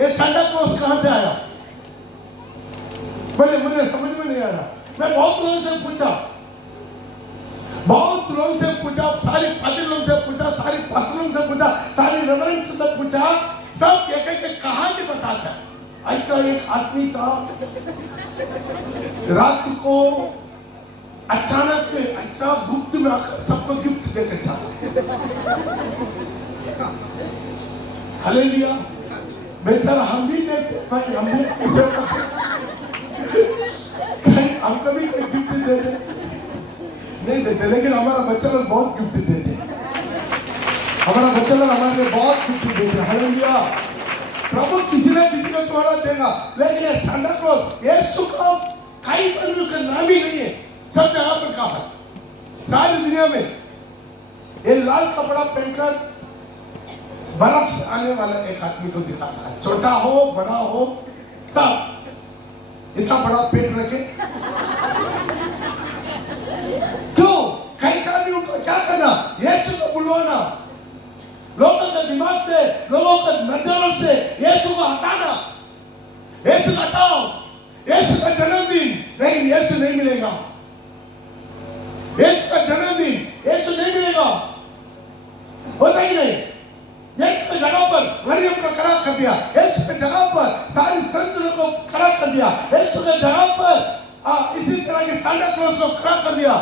ये सांता क्लॉज कहां से आया? बोले मुझे समझ में नहीं आ रहा। मैं बहुत लोगों से पूछा, सारी पार्टी लोगों से पूछा, सारी पास्टरों से पूछा, सारी रेवरेंड से पूछा, सब एक कहानी बताता है। ऐसा एक आदमी था, रात को अचानक ऐसा गुप्त में आकर सबको गिफ्ट देकर चला। हालेलुया। बेचारा हम भी देते भाई, हम भी हमको भी कोई गिफ्ट देते नहीं देते, लेकिन हमारा बच्चा लोग बहुत गिफ्ट देते, हमारा बच्चा लोग हमारे लिए बहुत गिफ्ट देते। हालेलुया। प्रभु किसी न किसी को तोड़ा देगा, लेकिन ये सांता क्लॉज यीशु का कहीं पर भी उसका नाम ही नहीं है, सब जगह पर कहा है, सारी दुनिया में। ये लाल कपड़ा पहनकर बर्फ से आने वाला एक आदमी को दिखाता है, छोटा हो बड़ा हो सब, इतना बड़ा पेट रखे, क्यों? कैसा भी उनको क्या करना? यीशु को बुलवाना, लोगों के दिमाग से, लोगों के नजरों से यीशु को हटाना। यीशु हटाओ, यीशु का जन्मदिन, लेकिन यीशु नहीं मिलेगा। यीशु का जन्मदिन, यीशु नहीं मिलेगा, होता ही नहीं। यीशु की जगह पर मरियम को खड़ा कर दिया, यीशु की जगह पर सारी संतों को खड़ा कर दिया, यीशु की जगह पर इसी तरह के सांता क्लॉज को खड़ा कर दिया।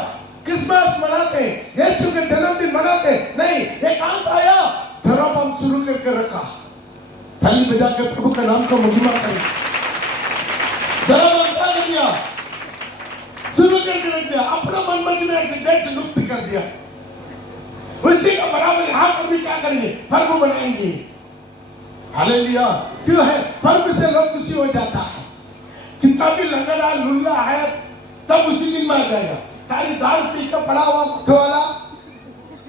क्रिसमस मनाते, यीशु के जन्मदिन मनाते नहीं, ये कहां से आया? जब हम शुरू करके रखा, थाली बजा के प्रभु के नाम को महिमा करें, जरा बंदा कर दिया, शुरू करके रख दिया, अपना मन मर्जी में एक डेट लुप्त कर दिया। उसी का बराबर यहाँ पर भी क्या करेंगे? पर्व बनाएंगे। हालेलुया। क्यों है? पर्व से लोग खुशी हो जाता है, कितना भी लंगड़ा लुल्ला है सब उसी दिन मार जाएगा। सारी दाल पी कर पड़ा हुआ वाला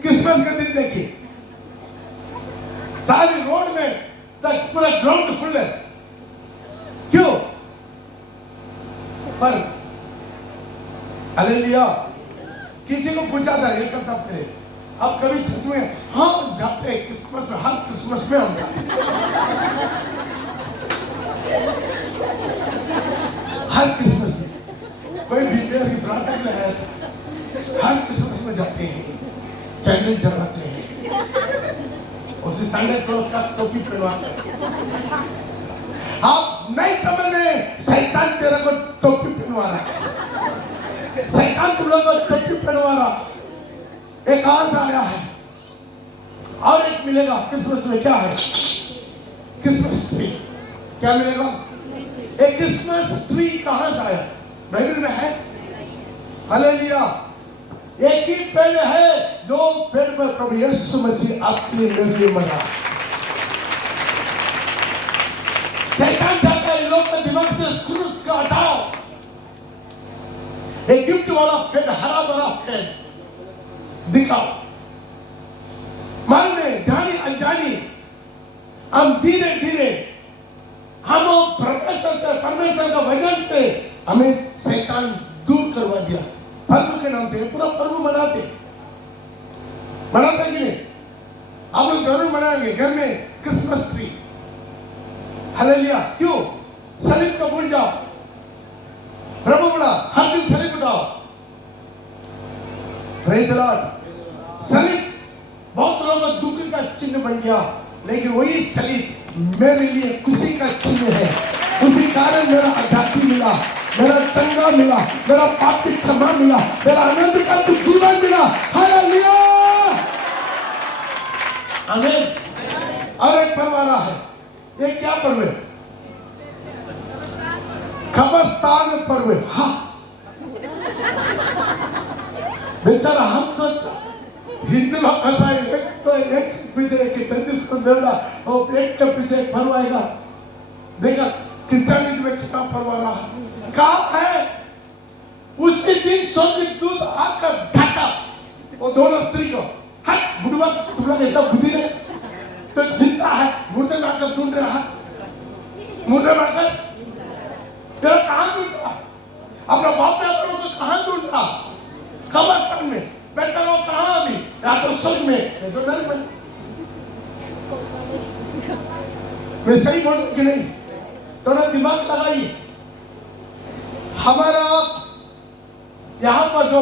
क्रिसमस के दिन देखिए, सारी रोड में तक पूरा ग्राउंड फुल है। क्यों? पर्व। हालेलुया। किसी को पूछा था ये कब तक करे, अब कभी सच में हम जाते हैं क्रिसमस में, हर क्रिसमस में हम जाते हैं, हर क्रिसमस में। कोई भी की प्रार्थना में है, हर क्रिसमस में जाते हैं, कैंडल जलाते हैं, उसी सांता क्लॉज का टोपी पहनवाते हैं। आप नहीं समझ रहे, शैतान तेरे को टोपी पहनवा रहा है, शैतान तुम लोगों को टोपी पहनवा रहा है। एक कहां से आया है? और एक मिलेगा क्रिसमस में, क्या है? Christmas tree. क्या मिलेगा? एक क्रिसमस ट्री कहां से आया? बाइबल में है। हालेलुया। एक ही पेड़ है जो पेड़ पर प्रभु यीशु मसीह आपके लिए मरा। शैतान चाहता है लोग के दिमाग से क्रूस का हटाओ। एक गिफ्ट वाला पेड़, हरा भरा पेड़ दिखाओ। मालूम है, जानी अनजानी हम धीरे धीरे हम परमेश्वर का वचन से हमें शैतान दूर करवा दिया। पर्व के नाम से पूरा पर्व मनाते कि नहीं? आप लोग जरूर मनाएंगे घर में क्रिसमस ट्री। हालेलुया। क्यों? सलीब को भूल जाओ। प्रभु बोला हर दिन सलीब उठाओ। Praise the Lord. सलीब बहुत लोगों का दुख का चिन्ह बन गया, लेकिन वही सलीब मेरे लिए खुशी का चिन्ह है। उसी कारण मेरा आजादी मिला, मेरा चंगा मिला, मेरा पाप की क्षमा मिला, मेरा आनंद का जीवन मिला। हालेलुया। आमीन। और एक पर्व आ रहा है। ये क्या पर्व है? कब्रिस्तान पर्व। हाँ, बेचारा हम सोच हिंदू लोग कैसा है, एक तो एक पीछे एक 33 को देगा और एक के पीछे एक पर्व आएगा। देखा क्रिश्चियनिटी में कितना पर्व आ रहा है। कहाँ है? उसी दिन स्वर्गदूत आकर ढाका वो दोनों स्त्री को। हट बुढ़वा, तुम लोग ऐसा बुद्धि नहीं तो जिंदा है, मुर्दे में आकर ढूंढ रहा है। मुर्दे में आकर तेरा कहाँ ढूंढ रहा? अपना बाप दादा को कहाँ ढूंढ रहा? कब्रिस्तान में बैठा हो। कहाँ अभी? या तो स्वर्ग में, नहीं तो नरक में। मैं सही बोल कि नहीं? थोड़ा दिमाग लगाइए। हमारा यहाँ पर जो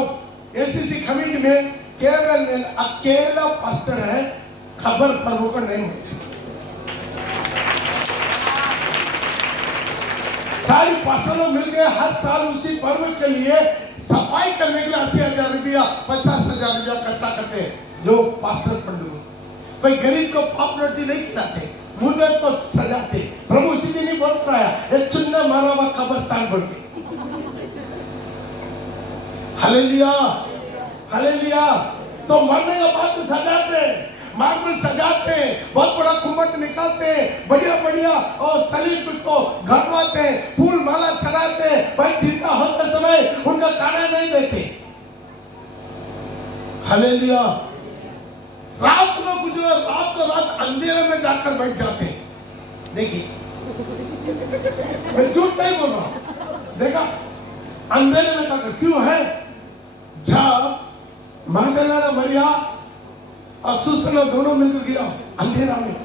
एसीसी कमेटी में केवल अकेला पास्टर है, खबर पर होकर नहीं होती। सारी पास्टर लोग मिलकर हर साल उसी पर्व के लिए सफाई करने के लिए 80,000 रुपया 50,000 रुपया खर्चा करते हैं। जो पास्टर पंडू कोई गरीब को पाप रोटी नहीं खिलाते, मुर्दे को सजाते। प्रभु उसी दिन ही बोल रहा है, एक चुन्ना मारा हुआ कब्रिस्तान बोल के। Hallelujah, hallelujah. तो मरने के बाद सजाते, मार्बल सजाते, बहुत बड़ा कुम्मट निकालते, बढ़िया बढ़िया और सलीब को घटवाते, फूल माला चढ़ाते। भाई जिंदा होते समय उनका खाना नहीं देते। हालेलुया। रात में कुछ रात अंधेरे में जाकर बैठ जाते। देखिए, मैं झूठ नहीं बोल रहा। देखा अंधेरे में जाकर क्यों है? जब मंगला मरिया और सुसना दोनों मिलकर गया अंधेरा में।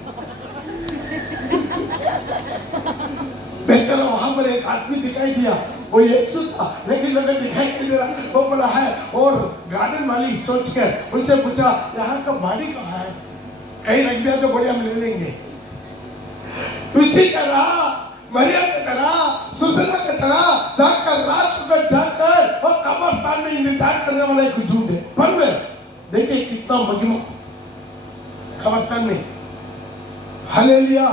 बेचारा वहां पर एक आदमी दिखाई दिया, वो यीशु था, लेकिन लोगों दिखाई नहीं दे रहा। वो बोला है और गार्डन वाली सोच कर उनसे पूछा यहाँ का भाड़ी कहाँ है? कहीं रख दिया तो बढ़िया ले लेंगे। उसी तरह मरिया की तरह सुसना की तरह जाकर रात को जाकर और कब्रिस्तान में इंतजार करने वाला एक झूठ है। पर देखिए कितना महिमा कब्रिस्तान में। Hallelujah,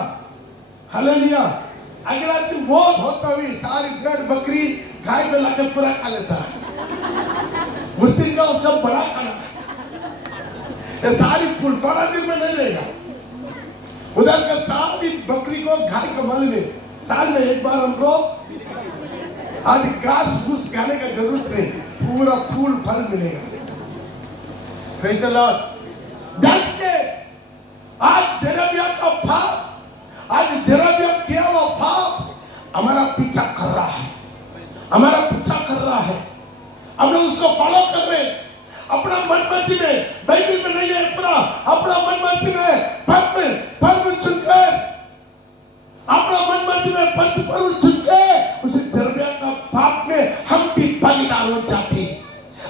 hallelujah. अगला दिन बहुत होता हुई सारी भेड़ बकरी गाय में लाकर पूरा खा लेता है। उस दिन का उसका बड़ा खाना ये सारी फूल थोड़ा दिन में नहीं रहेगा। उधर का सारी बकरी को गाय को माल में साल में एक बार हमको आज घास भूस खाने का जरूरत नहीं, पूरा फूल फल मिलेगा। Praise the Lord. देखिए आज जेरेमिया का पाप, आज जेरेमिया किया हुआ पाप हमारा पीछा कर रहा है, हमारा पीछा कर रहा है। हम लोग उसको फॉलो कर रहे हैं अपना मनमर्जी में। बाइबल में नहीं है पूरा, अपना मनमर्जी में पर्व चुनकर, अपना मनमर्जी में पर्व चुनकर उस जेरेमिया का पाप में हम भी भागीदार हो जाते हैं।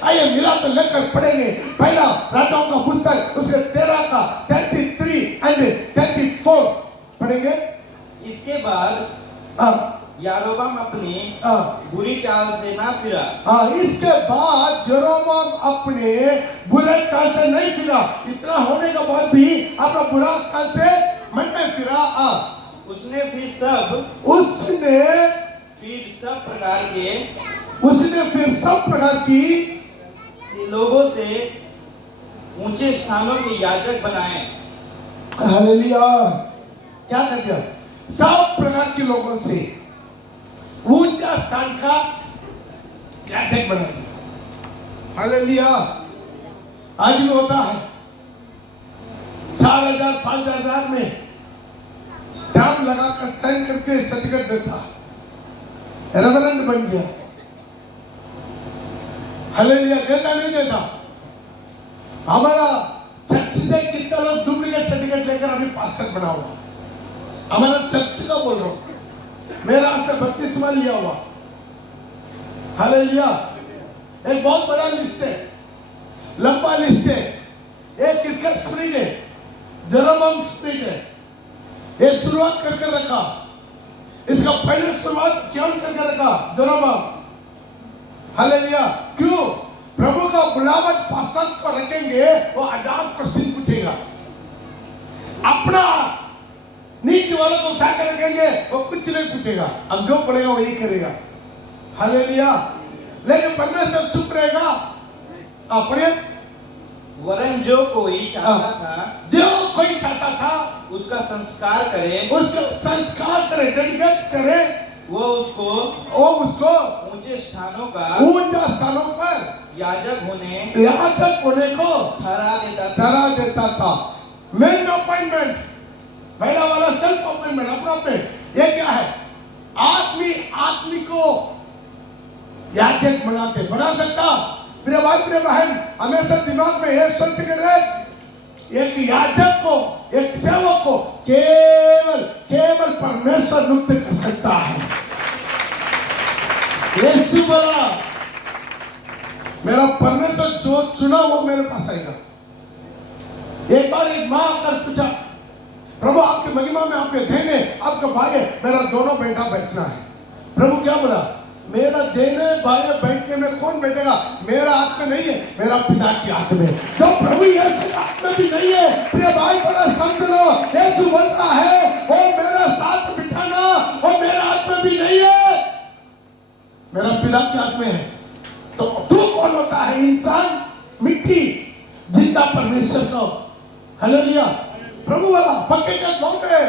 आइए मिला तो लेकर पढ़ेंगे। पहला राजाओं का पुस्तक उसके 13 का 33 एंड 34 पढ़ेंगे। इसके बाद यारोबाम अपनी बुरी चाल से ना फिरा। इसके बाद यरोबाम अपने बुरे चाल से नहीं फिरा। इतना होने के बाद भी अपना बुरा चाल से मन में फिरा। उसने फिर सब प्रकार की लोगों से ऊंचे स्थानों के याजक बनाए। हालेलुया। क्या कर दिया? सब प्रकार के लोगों से ऊंचा स्थान का याजक बना दिया। हालेलुया। आज भी होता है 4,000 5,000 में स्टैम्प लगाकर साइन करके सर्टिफिकेट देता है, रेवरेंड बन गया। हालेलुया। देता नहीं देता? हमारा चर्च से कितना लोग डुप्लीकेट सर्टिफिकेट लेकर अभी पास्टर बना हुआ। हमारा चर्च का बोल रहा हूं, मेरा से 32वां लिया हुआ। हालेलुया। एक बहुत बड़ा लिस्ट है, लंबा लिस्ट है। एक किसका स्प्रिट है? जेरोबम स्प्रिट है। ये शुरुआत करके रखा, इसका पहले शुरुआत क्या करके रखा? जेरोबम। हालेलुया। क्यों? प्रभु का बुलावट पास्टर को रखेंगे, वो 1000 क्वेश्चन पूछेगा। अपना नीचे वालों को उठा कर रखेंगे, वो कुछ नहीं पूछेगा। अब जो पड़ेगा वो यही करेगा। हालेलुया। लेकिन परमेश्वर चुप रहेगा। अपने वरन जो कोई चाहता था, जो कोई चाहता था उसका संस्कार करे, उसका संस्कार करे, डेडिकेट करे, वो उसको ऊंचे स्थानों का ऊंचा स्थानों पर याजक होने को ठहरा देता था। मेन अपॉइंटमेंट, पहला वाला सेल्फ अपॉइंटमेंट, अपना पे। ये क्या है? आदमी को याजक बना सकता। मेरे भाई मेरे बहन, हमेशा दिमाग में ये सोच के रहे, एक याजक को, एक सेवक को केवल परमेश्वर नियुक्त कर सकता है। यीशु बोला, मेरा परमेश्वर जो चुना वो मेरे पास आएगा। एक बार एक माँ आकर पूछा, प्रभु आपकी महिमा में आपके देने आपका भाई है, मेरा दोनों बेटा बैठना है। प्रभु क्या बोला? मेरा देने बाएं बैठने में कौन बैठेगा? मेरा हाथ में नहीं है, मेरा पिता के हाथ में। जो प्रभु यीशु के हाथ में भी नहीं है, प्रिय भाई बड़ा समझ लो, यीशु बोलता है वो मेरा साथ बिठाना, वो मेरा हाथ में भी नहीं है, मेरा पिता के हाथ में है। तो तू कौन होता है? इंसान, मिट्टी, जिंदा परमेश्वर को। हालेलुया। प्रभु वाला पक्के का बहुत है।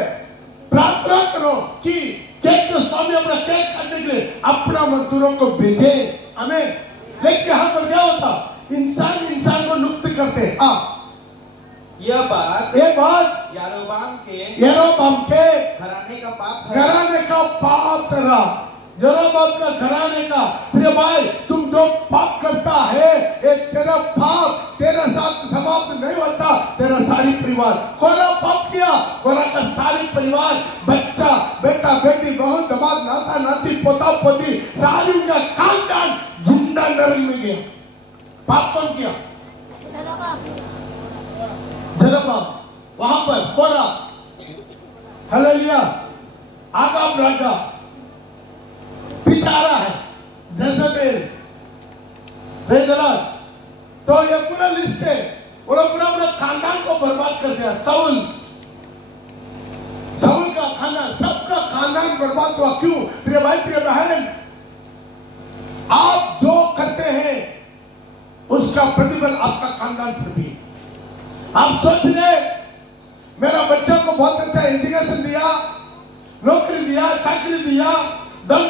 प्रार्थना करो कि केक के स्वामी अपना केक काटने के लिए अपना मजदूरों को भेजे। हमें लेकिन यहाँ पर क्या होता? इंसान को नियुक्त करते। यह बात यारोबाम के घराने का पाप करा। जेरोबाम का घराने का। प्रिय भाई, तुम जो पाप करता है, एक तेरा पाप तेरे साथ समाप्त नहीं होता। तेरा सारी परिवार, कोरा पाप किया, कोरा का सारी परिवार, बच्चा, बेटा, बेटी, बहू, दामाद, नाता, नाती, पोता, पोती, सारी उनका खानदान जिंदा नरक में गया। पाप कौन किया? जेरोबाम। वहां पर कोरा। हालेलुया। आगाब राजा पिछारा है, जेज़ेबेल। Praise the Lord. तो ये पूरा लिस्ट है। वो लोग पूरा खानदान को बर्बाद कर दिया। साउल का खानदान, सबका खानदान बर्बाद हुआ। क्यों? प्रिय भाई प्रिय बहन, आप जो करते हैं उसका प्रतिफल आपका खानदान पर भी। आप सोच रहे मेरा बच्चा को बहुत अच्छा एजुकेशन दिया, नौकरी दिया, चाकरी दिया, दम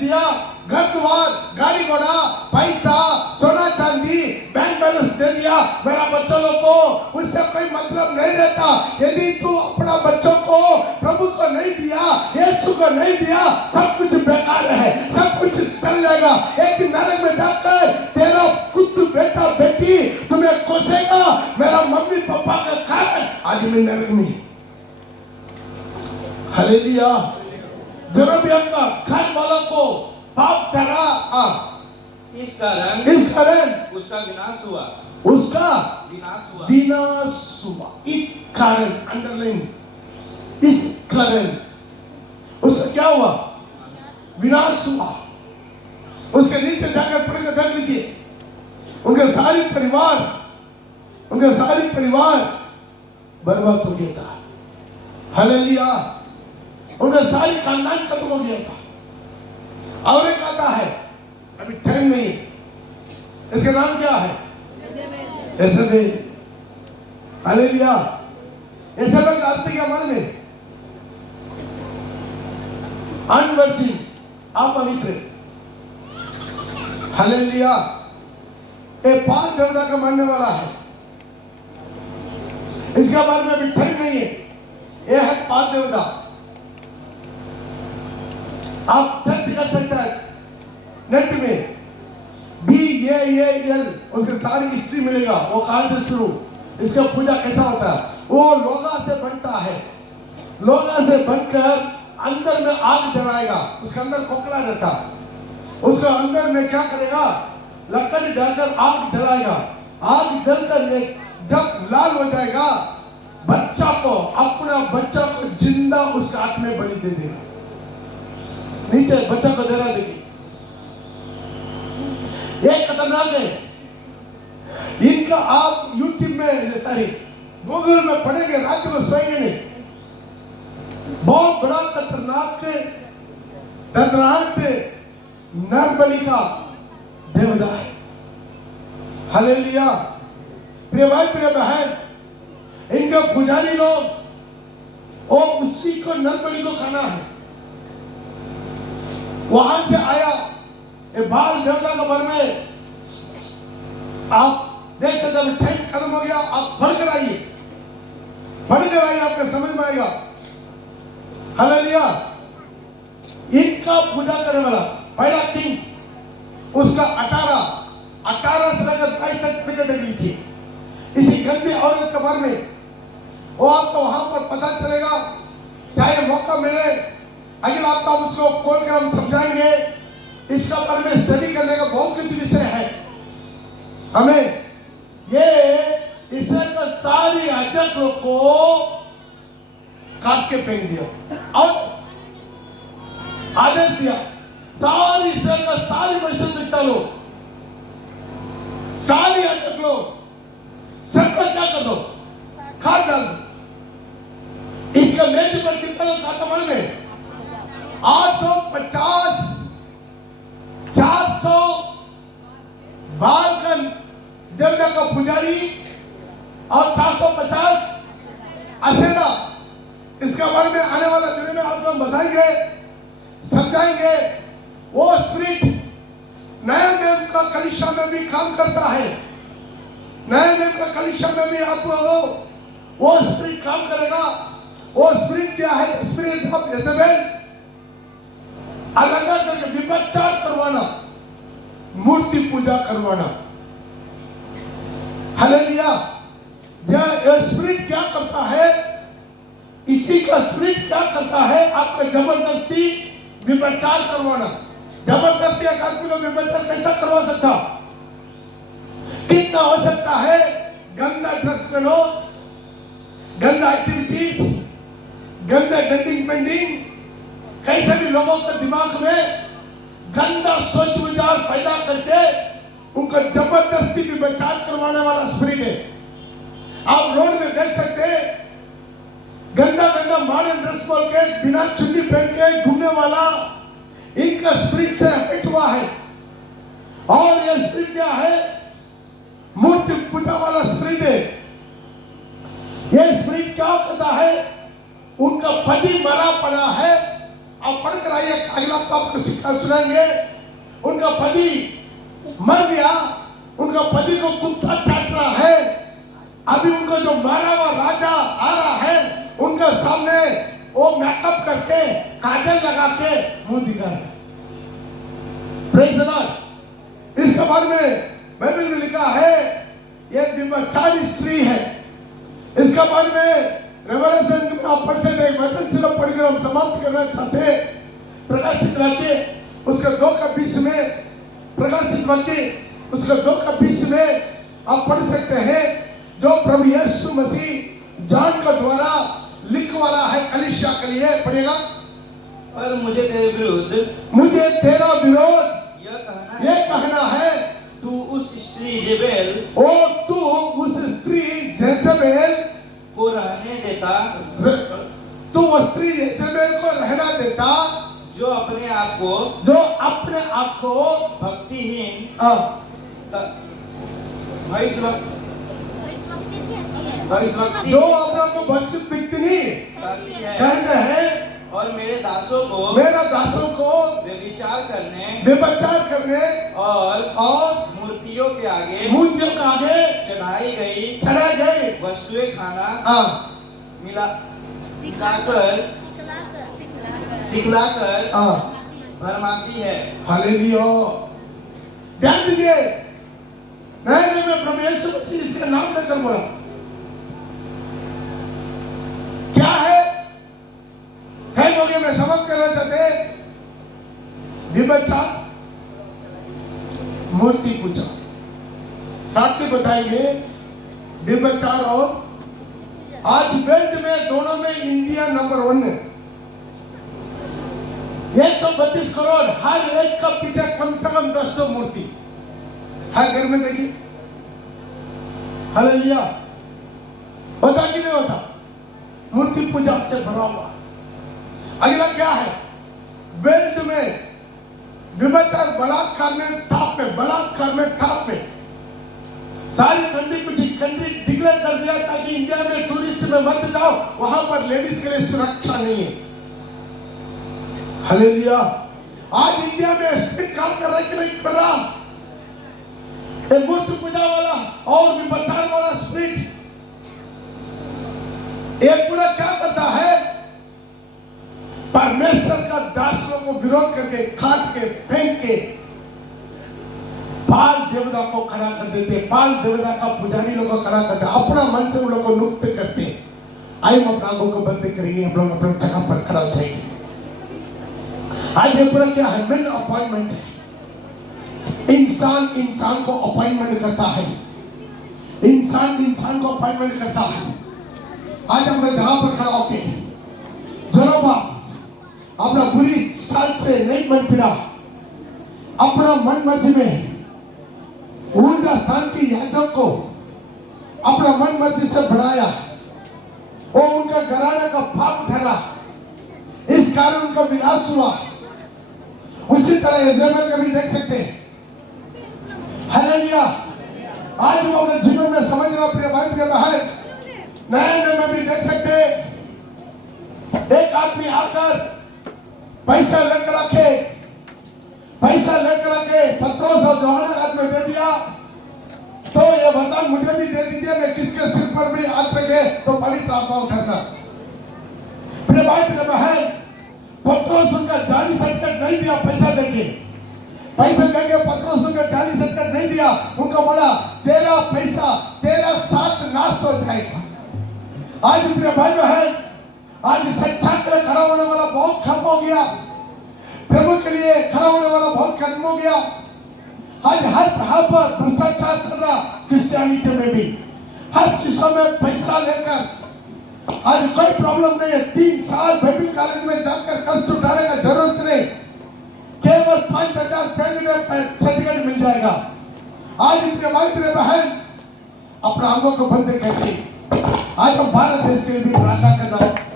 दिया, घर द्वार, गाड़ी घोड़ा, पैसा, सोना चांदी, बैंक बैलेंस दे दिया मेरा बच्चों को, उससे कोई मतलब नहीं रहता। यदि तू अपना बच्चों को प्रभु को नहीं दिया, यीशु को नहीं दिया, सब कुछ बेकार है, सब कुछ चल जाएगा। एक दिन नरक में जाकर तेरा खुद बेटा बेटी तुम्हें कोसेगा, मेरा मम्मी पापा का कारण आज मैं नरक में। हालेलुया। जेरोबियम का घर वालों को पाप करा, इस कारण उसका विनाश हुआ। इस कारण, अंडरलाइन, इस कारण उसका क्या हुआ? विनाश हुआ। उसके नीचे जाकर पढ़कर देख लीजिए, उनके सारी परिवार बर्बाद हो गया था। हालेलुया। उनका सारी खानदान खत्म हो गया था। और एक आता है, अभी टाइम नहीं, इसका नाम क्या है? एजेबेल, हालेलुया। एजेबेल का अर्थ क्या मालूम है? अनवर्जिन, अपवित्र। हालेलुया। ये पाल देवता का मानने वाला है, इसके बारे में अभी ठंड नहीं है। ये है पाल देवता। आप सर्च कर सकते हैं नेट में, BAAL, उसके सारी हिस्ट्री मिलेगा। वो कहां से शुरू, इसका पूजा कैसा होता है। वो लोगा से बनता है, लोगा से बनकर अंदर में आग जलाएगा, उसके अंदर कोकला रहता, उसके अंदर में क्या करेगा, लकड़ी डालकर आग जलाएगा। आग जलकर जब लाल हो जाएगा, बच्चा को, अपना बच्चा को जिंदा उस आग में बलि दे देगा। नीचे बच्चा को जला देगी। ये खतरनाक है। इनका आप यूट्यूब में, सॉरी गूगल में पढ़ेंगे, रात को सोएंगे नहीं। बहुत बड़ा खतरनाक नर बलि का देवता है। हालेलुया। प्रिय भाई प्रिय बहन, इनका पुजारी लोग और उसी को नर बलि को खाना है। वहां से आया ये बाल देवता के बारे में आप देख सकते हैं। टाइम खत्म हो गया, आप बढ़कर आइए, आपको समझ में आएगा। हालेलुया। इनका पूजा करने वाला पहला किंग, उसका 18 से लेकर 22 तक विकेट लीजिए। इसी गंदी औरत के बारे में वो आपको वहां पर पता चलेगा। चाहे मौका मिले अगला हफ्ता उसको खोल के हम समझाएंगे। इसका बारे में स्टडी करने का बहुत कुछ विषय है हमें। ये इसराइल का सारी याजकों को काट के फेंक दिया और आदेश दिया, सारी इसराइल का सारी वंशजता लोग, सारी याजक लोग सबका क्या कर दो, काट डाल दो। इसका मेज पर कितना लोग काटा मालूम है? 850, 400 बाल का देवता का पुजारी और 450 असेरा। इसका बारे में आने वाला दिन में आपको हम बताएंगे, समझाएंगे। वो स्पिरिट नए नियम का कलीसिया में भी काम करता है। नए नियम का कलीसिया में भी आपको वो स्पिरिट काम करेगा। वो स्पिरिट क्या है? स्पिरिट ऑफ इजेबेल, अलग करके विपचार करवाना, मूर्ति पूजा करवाना। हालेलुया। यह स्पिरिट क्या करता है? इसी का स्पिरिट क्या करता है? आपका जबरदस्ती विपचार करवाना। जबरदस्ती एक आदमी को विपचार कैसा करवा सकता? कितना हो सकता है? गंदा ड्रग्स में लो, गंदा एक्टिविटीज, गंदा डेटिंग पेंडिंग, कैसे भी लोगों के दिमाग में गंदा सोच विचार पैदा करके उनको जबरदस्ती भी विचार करवाने वाला स्पिरिट है। आप रोड में देख सकते हैं, गंदा गंदा मॉडर्न ड्रेस बोल के, बिना चुन्नी पहन के घूमने वाला, इनका स्पिरिट से अफेक्ट हुआ है। और यह स्पिरिट क्या है? मूर्ति पूजा वाला स्पिरिट है। यह स्पिरिट क्या करता है? उनका पति मरा पड़ा है। आप पढ़कर आइए, अगला आपको शिक्षा सुनाएंगे। उनका पति मर गया, उनका पति को कुत्ता चाट रहा है। अभी उनको जो मारा हुआ राजा आ रहा है, उनके सामने वो मेकअप करके, काजल लगा के मुंह दिखा रहा है। Praise the Lord. इसके बारे में बाइबल में लिखा है, ये व्यभिचारी स्त्री है। इसका बारे में रेवलेशन में आप पढ़ सकते हैं। वचन सिर्फ पढ़कर हम समाप्त करना चाहते हैं। प्रकाशित वाक्य उसका 2:20 में, प्रकाशित वाक्य उसका 2:20 में आप पढ़ सकते हैं, जो प्रभु यीशु मसीह जॉन के द्वारा लिखवा रहा है कलीसिया के लिए। पढ़ेगा। और मुझे तेरे विरुद्ध, मुझे तेरा विरोध यह कहना है, तू उस स्त्री जेबेल तू उस स्त्री जेजबेल को रहने देता, तू उस स्त्री जेजबेल को रहना देता, जो अपने आप को भक्तिहीन, और इस वक्त जो अपना को वर्षित व्यक्ति नहीं कहती है, कहते हैं और मेरे दासों को मेरा दासों को व्यभिचार करने व्यभिचार करने और और मूर्तियों के आगे मूर्तियों के आगे चढ़ाई गई चढ़ाए गए वस्तुएं खाना हाँ मिलाकर सिखलाकर हाँ भरमाती है। हालेलुया। ध्यान दीजिए, नए में प्रभु यीशु मसीह इसका नाम लेकर बोला क्या है? टाइम हो गया, मैं समझ करना चाहते व्यभिचार, मूर्ति पूजा, साथ में बताएंगे व्यभिचार और आज वर्ल्ड में दोनों में इंडिया नंबर 1 है। 132 करोड़ हर एक का पीछे कम से कम 10 तो मूर्ति हर घर में देखिए। हालेलुया। होता कि नहीं होता? मूर्ति पूजा से भरा हुआ। अगला क्या है? वर्ल्ड में व्यभिचार बलात्कार में टॉप में, बलात्कार में टॉप में। सारी कंट्री कुछ कंट्री डिक्लेयर कर दिया ताकि इंडिया में टूरिस्ट में मत जाओ, वहां पर लेडीज के लिए सुरक्षा नहीं है। हालेलुया। आज इंडिया में स्पिरिट काम कर रहा है कि नहीं कर रहा? एक मूर्ति पूजा वाला और व्यभिचार वाला स्पिरिट एक पूरा क्या करता है? परमेश्वर का दासों को विरोध करके, काट के, फेंक के बाल देवता को खड़ा कर देते, बाल देवता का पुजारी लोग को खड़ा करते, अपना मन से उन लोग को लुप्त करते। आइए हम अपना आंखों को बंद करेंगे, हम लोग अपने जगह पर खड़ा हो जाएंगे। आज ये पूरा क्या है? मेन अपॉइंटमेंट है। इंसान इंसान को अपॉइंटमेंट करता है, इंसान इंसान को अपॉइंटमेंट करता है। आज अपने जगह पर खड़ा होके जरोबा अपना बुरी साल से नहीं बन फिरा, अपना मन मर्जी में उनका स्थान की याजक को अपना मन मर्जी से बढ़ाया, वो उनका घराने का पाप ठहरा, इस कारण उनका विनाश हुआ। उसी तरह यजेबेल का भी देख सकते हैं। हालेलुया। आज वो अपने जीवन में समझना प्रिय भाई प्रिय बहन, नए में भी देख सकते हैं। एक आदमी आकर पैसा लेकर रखे, पैसा लेकर आके पत्रोस और यूहन्ना के हाथ में दे दिया, तो ये वरदान मुझे भी दे दीजिए, मैं किसके सिर पर भी हाथ रखे तो पवित्र आत्मा उतरता। प्रिय भाई प्रिय बहन, पत्रोस उनका जाली सर्टिफिकेट नहीं दिया, पैसा देके, पैसा देके पत्रोस उनका जाली सर्टिफिकेट नहीं दिया, उनको बोला तेरा पैसा तेरा साथ नाश हो जाएगा। आज प्रिय भाई बहन, आज सच्चा के लिए खड़ा होने वाला बहुत कम हो गया, प्रभु के लिए खड़ा होने वाला बहुत कम हो गया। आज हर जगह पर भ्रष्टाचार चल रहा, क्रिश्चियनिटी में भी हर चीजों में पैसा लेकर। आज कोई प्रॉब्लम नहीं है, 3 साल बाइबल कॉलेज में जाकर कष्ट उठाने का जरूरत नहीं, केवल 5,000 सर्टिफिकेट मिल जाएगा। आज इनके भाई मेरे बहन अपना आंखों को बंद करके आज हम भारत देश के लिए भी प्रार्थना करना है।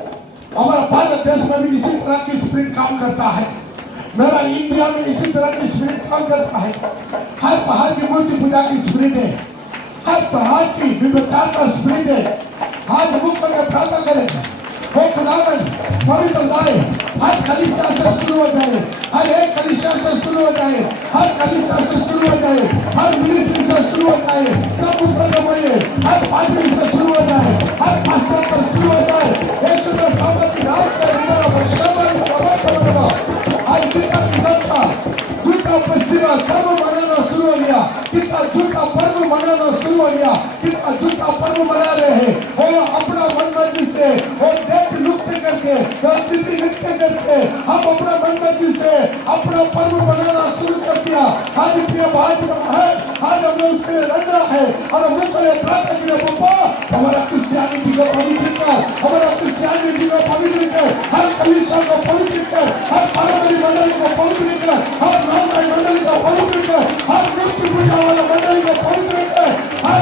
हमारा भारत देश में भी इसी तरह की स्पिरिट काम करता है, मेरा इंडिया में इसी तरह की स्पिरिट काम करता है। हर पहाड़ की मूर्ति पूजा की स्पिरिट है, हर पहाड़ की व्यभिचार का स्पिरिट है। आज मुख में प्रार्थना करें, हे खुदावन पवित्र जाए, हर कलीसिया से शुरू हो जाए, हर एक कलीसिया से शुरू हो जाए, हर कलीसिया से शुरू हो जाए, हर मिनिस्ट्री से शुरू हो जाए, सब ऊपर बढ़े, हर पादरी से शुरू हो जाए, हर पास्टर से शुरू हो जाए। एक सुंदर सामर्थ्य राज का निकला बनेगा। आज कितना किसान था, झूठा पश्चिमा कर्म मनाना शुरू हो गया, कितना झूठा पर्व मनाना शुरू हो गया, कितना झूठा पर्व मना रहे हैं, और अपना मन मर्जी से और डेट लुप्त करके राजनीति लिखते करके हम अपना मन मर्जी से अपना पर्व मनाना शुरू कर दिया। आज प्रिय भाई है, आज हम लोग उसके लिए लड़ रहा है और हम लोग को ये प्रार्थना किया, पापा हमारा क्रिश्चियनिटी को पवित्र कर, हमारा क्रिश्चियनिटी को पवित्र कर, हर कलीसिया को पवित्र कर, हर पारंपरिक मंडली को पवित्र कर, हर नामदारी मंडली को पवित्र कर, हर मूर्ति पूजा वाला मंडली को पवित्र कर, हर